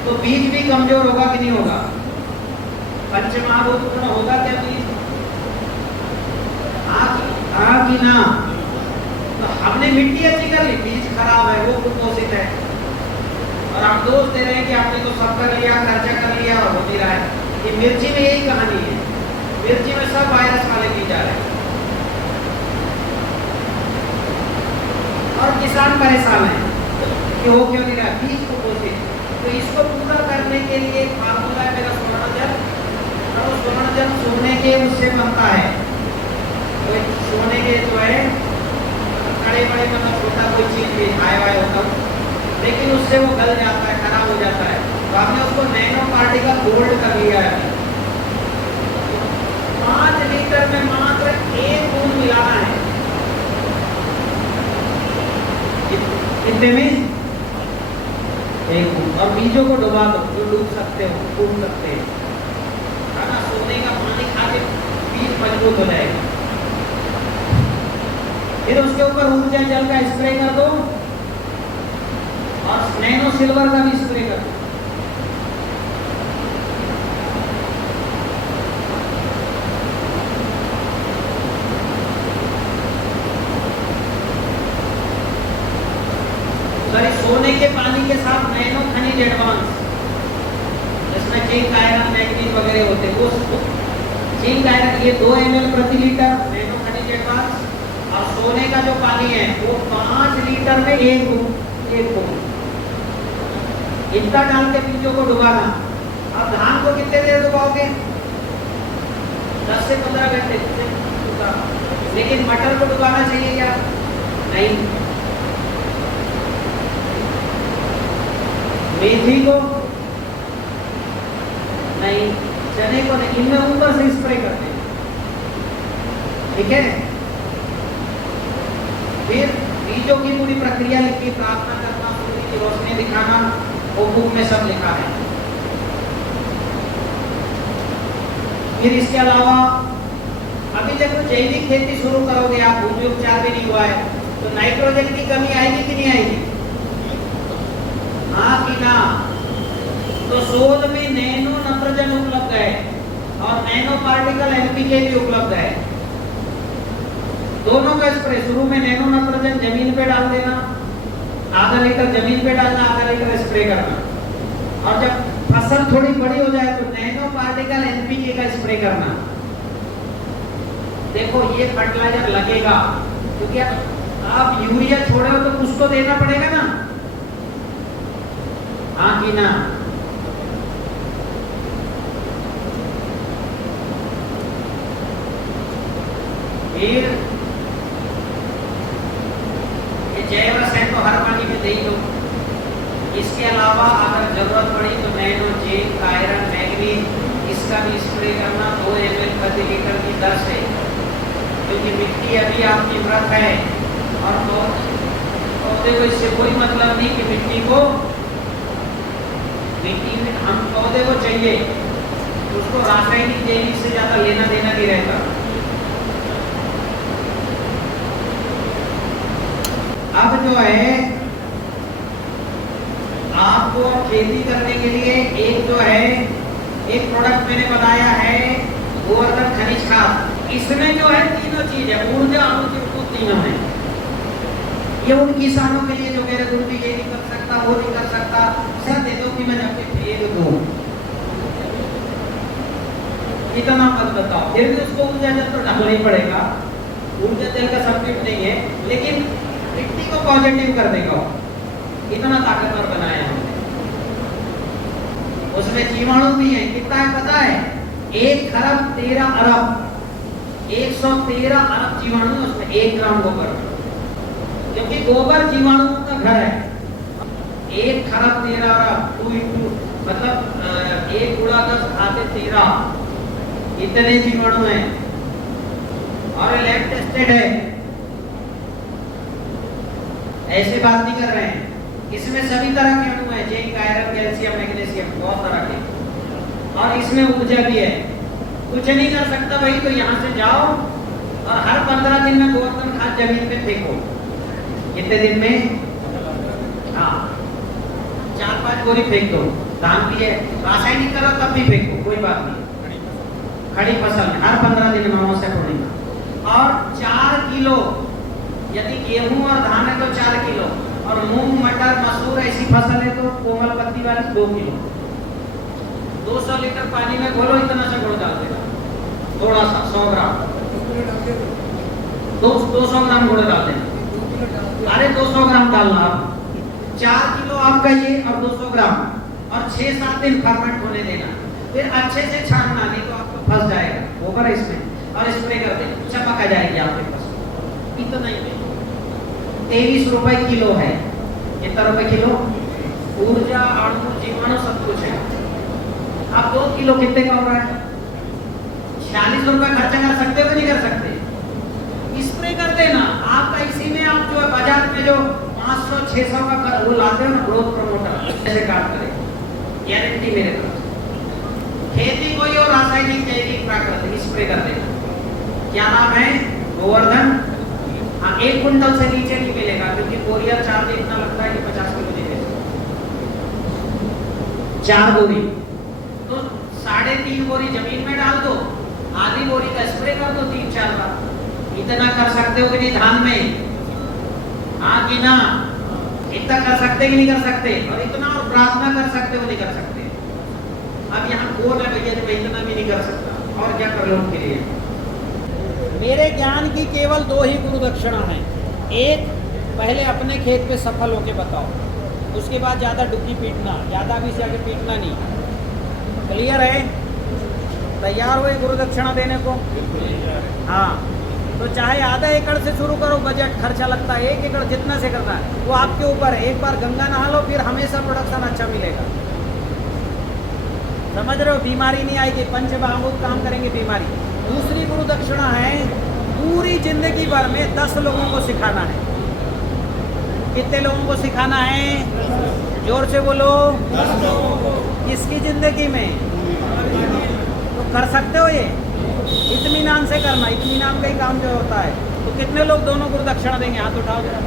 तो बीज भी कमजोर होगा कि नहीं होगा? पंचमहाभूत पूर्ण होगा क्या बीज? हाँ कि ना? तो हमने मिट्टी अच्छी कर ली, बीज खराब है, वो कुपोषित है, और आप दोष दे रहे हैं कि आपने तो सब कर लिया, खर्चा कर लिया और हो नहीं रहा है। ये मिर्ची में यही कहानी है, मिर्ची में सब वायरस वाले बीज आ रहे हैं और किसान परेशान है कि हो क्यों नहीं रहा, बीज को पोषित। तो इसको पूरा करने के लिए एक फार्मूला है मेरा, स्वर्ण जल। और वो स्वर्ण जल सोने के उससे बनता है, तो सोने के जो है कड़े बड़े मतलब छोटा कोई चीज भी आए वाए होता है, लेकिन उससे वो गल जाता है, खराब हो जाता है। तो आपने उसको नैनो पार्टिकल गोल्ड कर लिया है। 5 लीटर में मात्र 1 बूंद मिलाना है। कितने में? 1 बूंद। और बीजों को डुबा दो, जो डूब सकते हो डूब सकते हैं, है ना? सोने का पानी खा के बीज मजबूत हो जाएगा। फिर उसके ऊपर ऊर्जा जल का स्प्रे कर दो और नैनो सिल्वर का भी स्प्रे कर दो। सोने के पानी के साथ नैनो खनिज एडवांस, जिसमें जिंक, आयरन, मैग्नीज वगैरह होते हैं, वो जिंक आयरन ये 2 ml प्रति लीटर नैनो खनिज एडवांस। और सोने का जो पानी है वो 5 लीटर में 1 बूंद इतना डाल के बीजों को डुबाना। अब धान को कितने देर डुबाओगे? 10 से 15 घंटे। लेकिन मटर को डुबाना चाहिए क्या? नहीं। मेथी को नहीं, चने को नहीं, इनमें ऊपर से स्प्रे करते हैं, ठीक है? फिर बीजों की पूरी प्रक्रिया लिखी, प्रार्थना करना, सूर्य की रोशनी दिखाना, वो बुक में सब लिखा है। फिर इसके अलावा अभी जब जैविक खेती शुरू करोगे आप, भूमि उपचार भी नहीं हुआ है, तो नाइट्रोजन की कमी आएगी कि नहीं आएगी? हाँ कि ना? तो शोध में नैनो नाइट्रोजन उपलब्ध है और नैनो पार्टिकल एनपीके भी उपलब्ध है। दोनों का स्प्रे, शुरू में नैनो नाइट्रोजन जमीन पे डाल देना, आधा लीटर जमीन पे डालना, आधा लीटर स्प्रे करना, और जब फसल थोड़ी बड़ी हो जाए तो नैनो पार्टिकल एनपीके का स्प्रे करना। देखो ये फर्टिलाइजर लगेगा, क्योंकि आप यूरिया छोड़े हो तो कुछ तो देना पड़ेगा ना, हाँ कि ना? फिर ये जैवरस है तो हर पानी में दे ही दो। इसके अलावा अगर जरूरत पड़ी तो नैनो जिंक, आयरन, मैग्नीज इसका भी स्प्रे करना 2 ml प्रति लीटर की दर से, क्योंकि मिट्टी अभी आपकी मृत है और पौधे को इससे कोई मतलब नहीं कि मिट्टी में हम पौधे को चाहिए, उसको रासायनिक जैविक से ज्यादा लेना देना नहीं रहता। अब जो है आपको खेती करने के लिए एक जो है एक प्रोडक्ट मैंने बताया है गोवर्धन खनिज खाद। इसमें जो है तीनों चीज है, ऊर्जा, अणु, तीनों है। ये उन किसानों के लिए जो मेरे गुरु भी ये नहीं कर सकता, वो नहीं कर सकता, सर दे दो कि मैं जाके भेज दूं, इतना मत बताओ। फिर भी उसको ऊर्जा जल तो डालना ही पड़ेगा, ऊर्जा जल का सब्जेक्ट नहीं है, लेकिन मिट्टी को पॉजिटिव कर देगा, इतना ताकतवर बनाया हमने। उसमें जीवाणु भी है, कितना है पता है? 1 खरब 13 अरब 113 अरब जीवाणु उसमें 1 ग्राम गोबर, क्योंकि गोबर जीवाणुओं का घर है। 1 खरब 13 अरब 2 इंटू मतलब 1 गुणा 10 आते 13, इतने जीवाणु हैं और लैब टेस्टेड है, ऐसे बात नहीं कर रहे हैं। इसमें सभी तरह के अणु हैं, जिंक, आयरन, कैल्शियम, मैग्नीशियम, बहुत तरह के, और इसमें ऊर्जा भी है। कुछ नहीं कर सकता भाई तो यहाँ से जाओ और हर 15 दिन में गोवर्धन खाद जमीन पे फेंको। कितने दिन में? हाँ 4-5 बोरी फेंक दो, धान भी है, रासायनिक करो तब भी फेंको, कोई बात नहीं। खड़ी फसल में हर 15 दिन में अमावस्या पूर्णिमा। और 4 किलो, यदि गेहूं और धान है तो 4 किलो, और मूंग, मटर, मसूर ऐसी फसल है तो कोमल पत्ती वाली 2 किलो। 200 लीटर पानी में घोलो, इतना सा गुड़ डाल देना, थोड़ा सा 100 ग्राम, 200 ग्राम गुड़ डाल देना। अरे 200 ग्राम डालना आप, 4 किलो आपका ये और 200 ग्राम, और 6-7 दिन फर्मेंट होने देना, फिर अच्छे से छानना, नहीं तो आपको फंस जाएगा गोबर इसमें, और स्प्रे कर देना, चमक आ जाएगी आपके पास। इतना ही नहीं, 23 रुपए किलो है। कितना रुपए किलो? ऊर्जा, अणु, जीवाणु सब कुछ है। अब 2 किलो कितने का हो रहा है? 46 रुपए खर्चा कर सकते हो कि नहीं कर सकते? स्प्रे कर देना आपका, इसी में आप जो है बाजार में जो 500-600 का वो लाते हो ना, ग्रोथ प्रमोटर, ऐसे काम करें, गारंटी मेरे तरफ। खेती कोई और रासायनिक, जैविक, प्राकृतिक, स्प्रे कर देना। क्या नाम है? गोवर्धन। हाँ 1 कुंटल से नीचे नहीं मिलेगा, क्योंकि कोरियर चार्ज इतना लगता है कि 50 किलो देते हैं। 4 बोरी तो 3.5 बोरी जमीन में डाल दो, आधी बोरी का स्प्रे कर दो 3-4 बार। इतना कर सकते हो कि नहीं धान में? हाँ कि ना? इतना कर सकते कि नहीं कर सकते? और इतना और प्रार्थना कर सकते हो नहीं कर सकते? अब यहाँ कौन है भैया जो इतना भी नहीं कर सकता, और क्या कर लो उनके लिए? मेरे ज्ञान की केवल 2 ही गुरु दक्षिणा हैं। एक, पहले अपने खेत पे सफल होके बताओ, उसके बाद ज़्यादा डुकी पीटना, ज़्यादा भी जाके पीटना नहीं। क्लियर है? तैयार हुए गुरु दक्षिणा देने को? हाँ, तो चाहे आधा एकड़ से शुरू करो, बजट खर्चा लगता है 1 एकड़, जितना से करना है वो आपके ऊपर है। एक बार गंगा नहा लो, फिर हमेशा प्रोडक्शन अच्छा मिलेगा। समझ रहे हो? बीमारी नहीं आएगी, पंचमहाभूत काम करेंगे बीमारी। दूसरी गुरु दक्षिणा है, पूरी जिंदगी भर में 10 लोगों को सिखाना है। कितने लोगों को सिखाना है? जोर से बोलो। 10 लोगों को। किसकी जिंदगी में? तो कर सकते हो ये? इत्मीनान से करना, इत्मीनान का ही काम जो होता है। तो कितने लोग दोनों गुरु दक्षिणा देंगे? हाथ उठाओ जरा।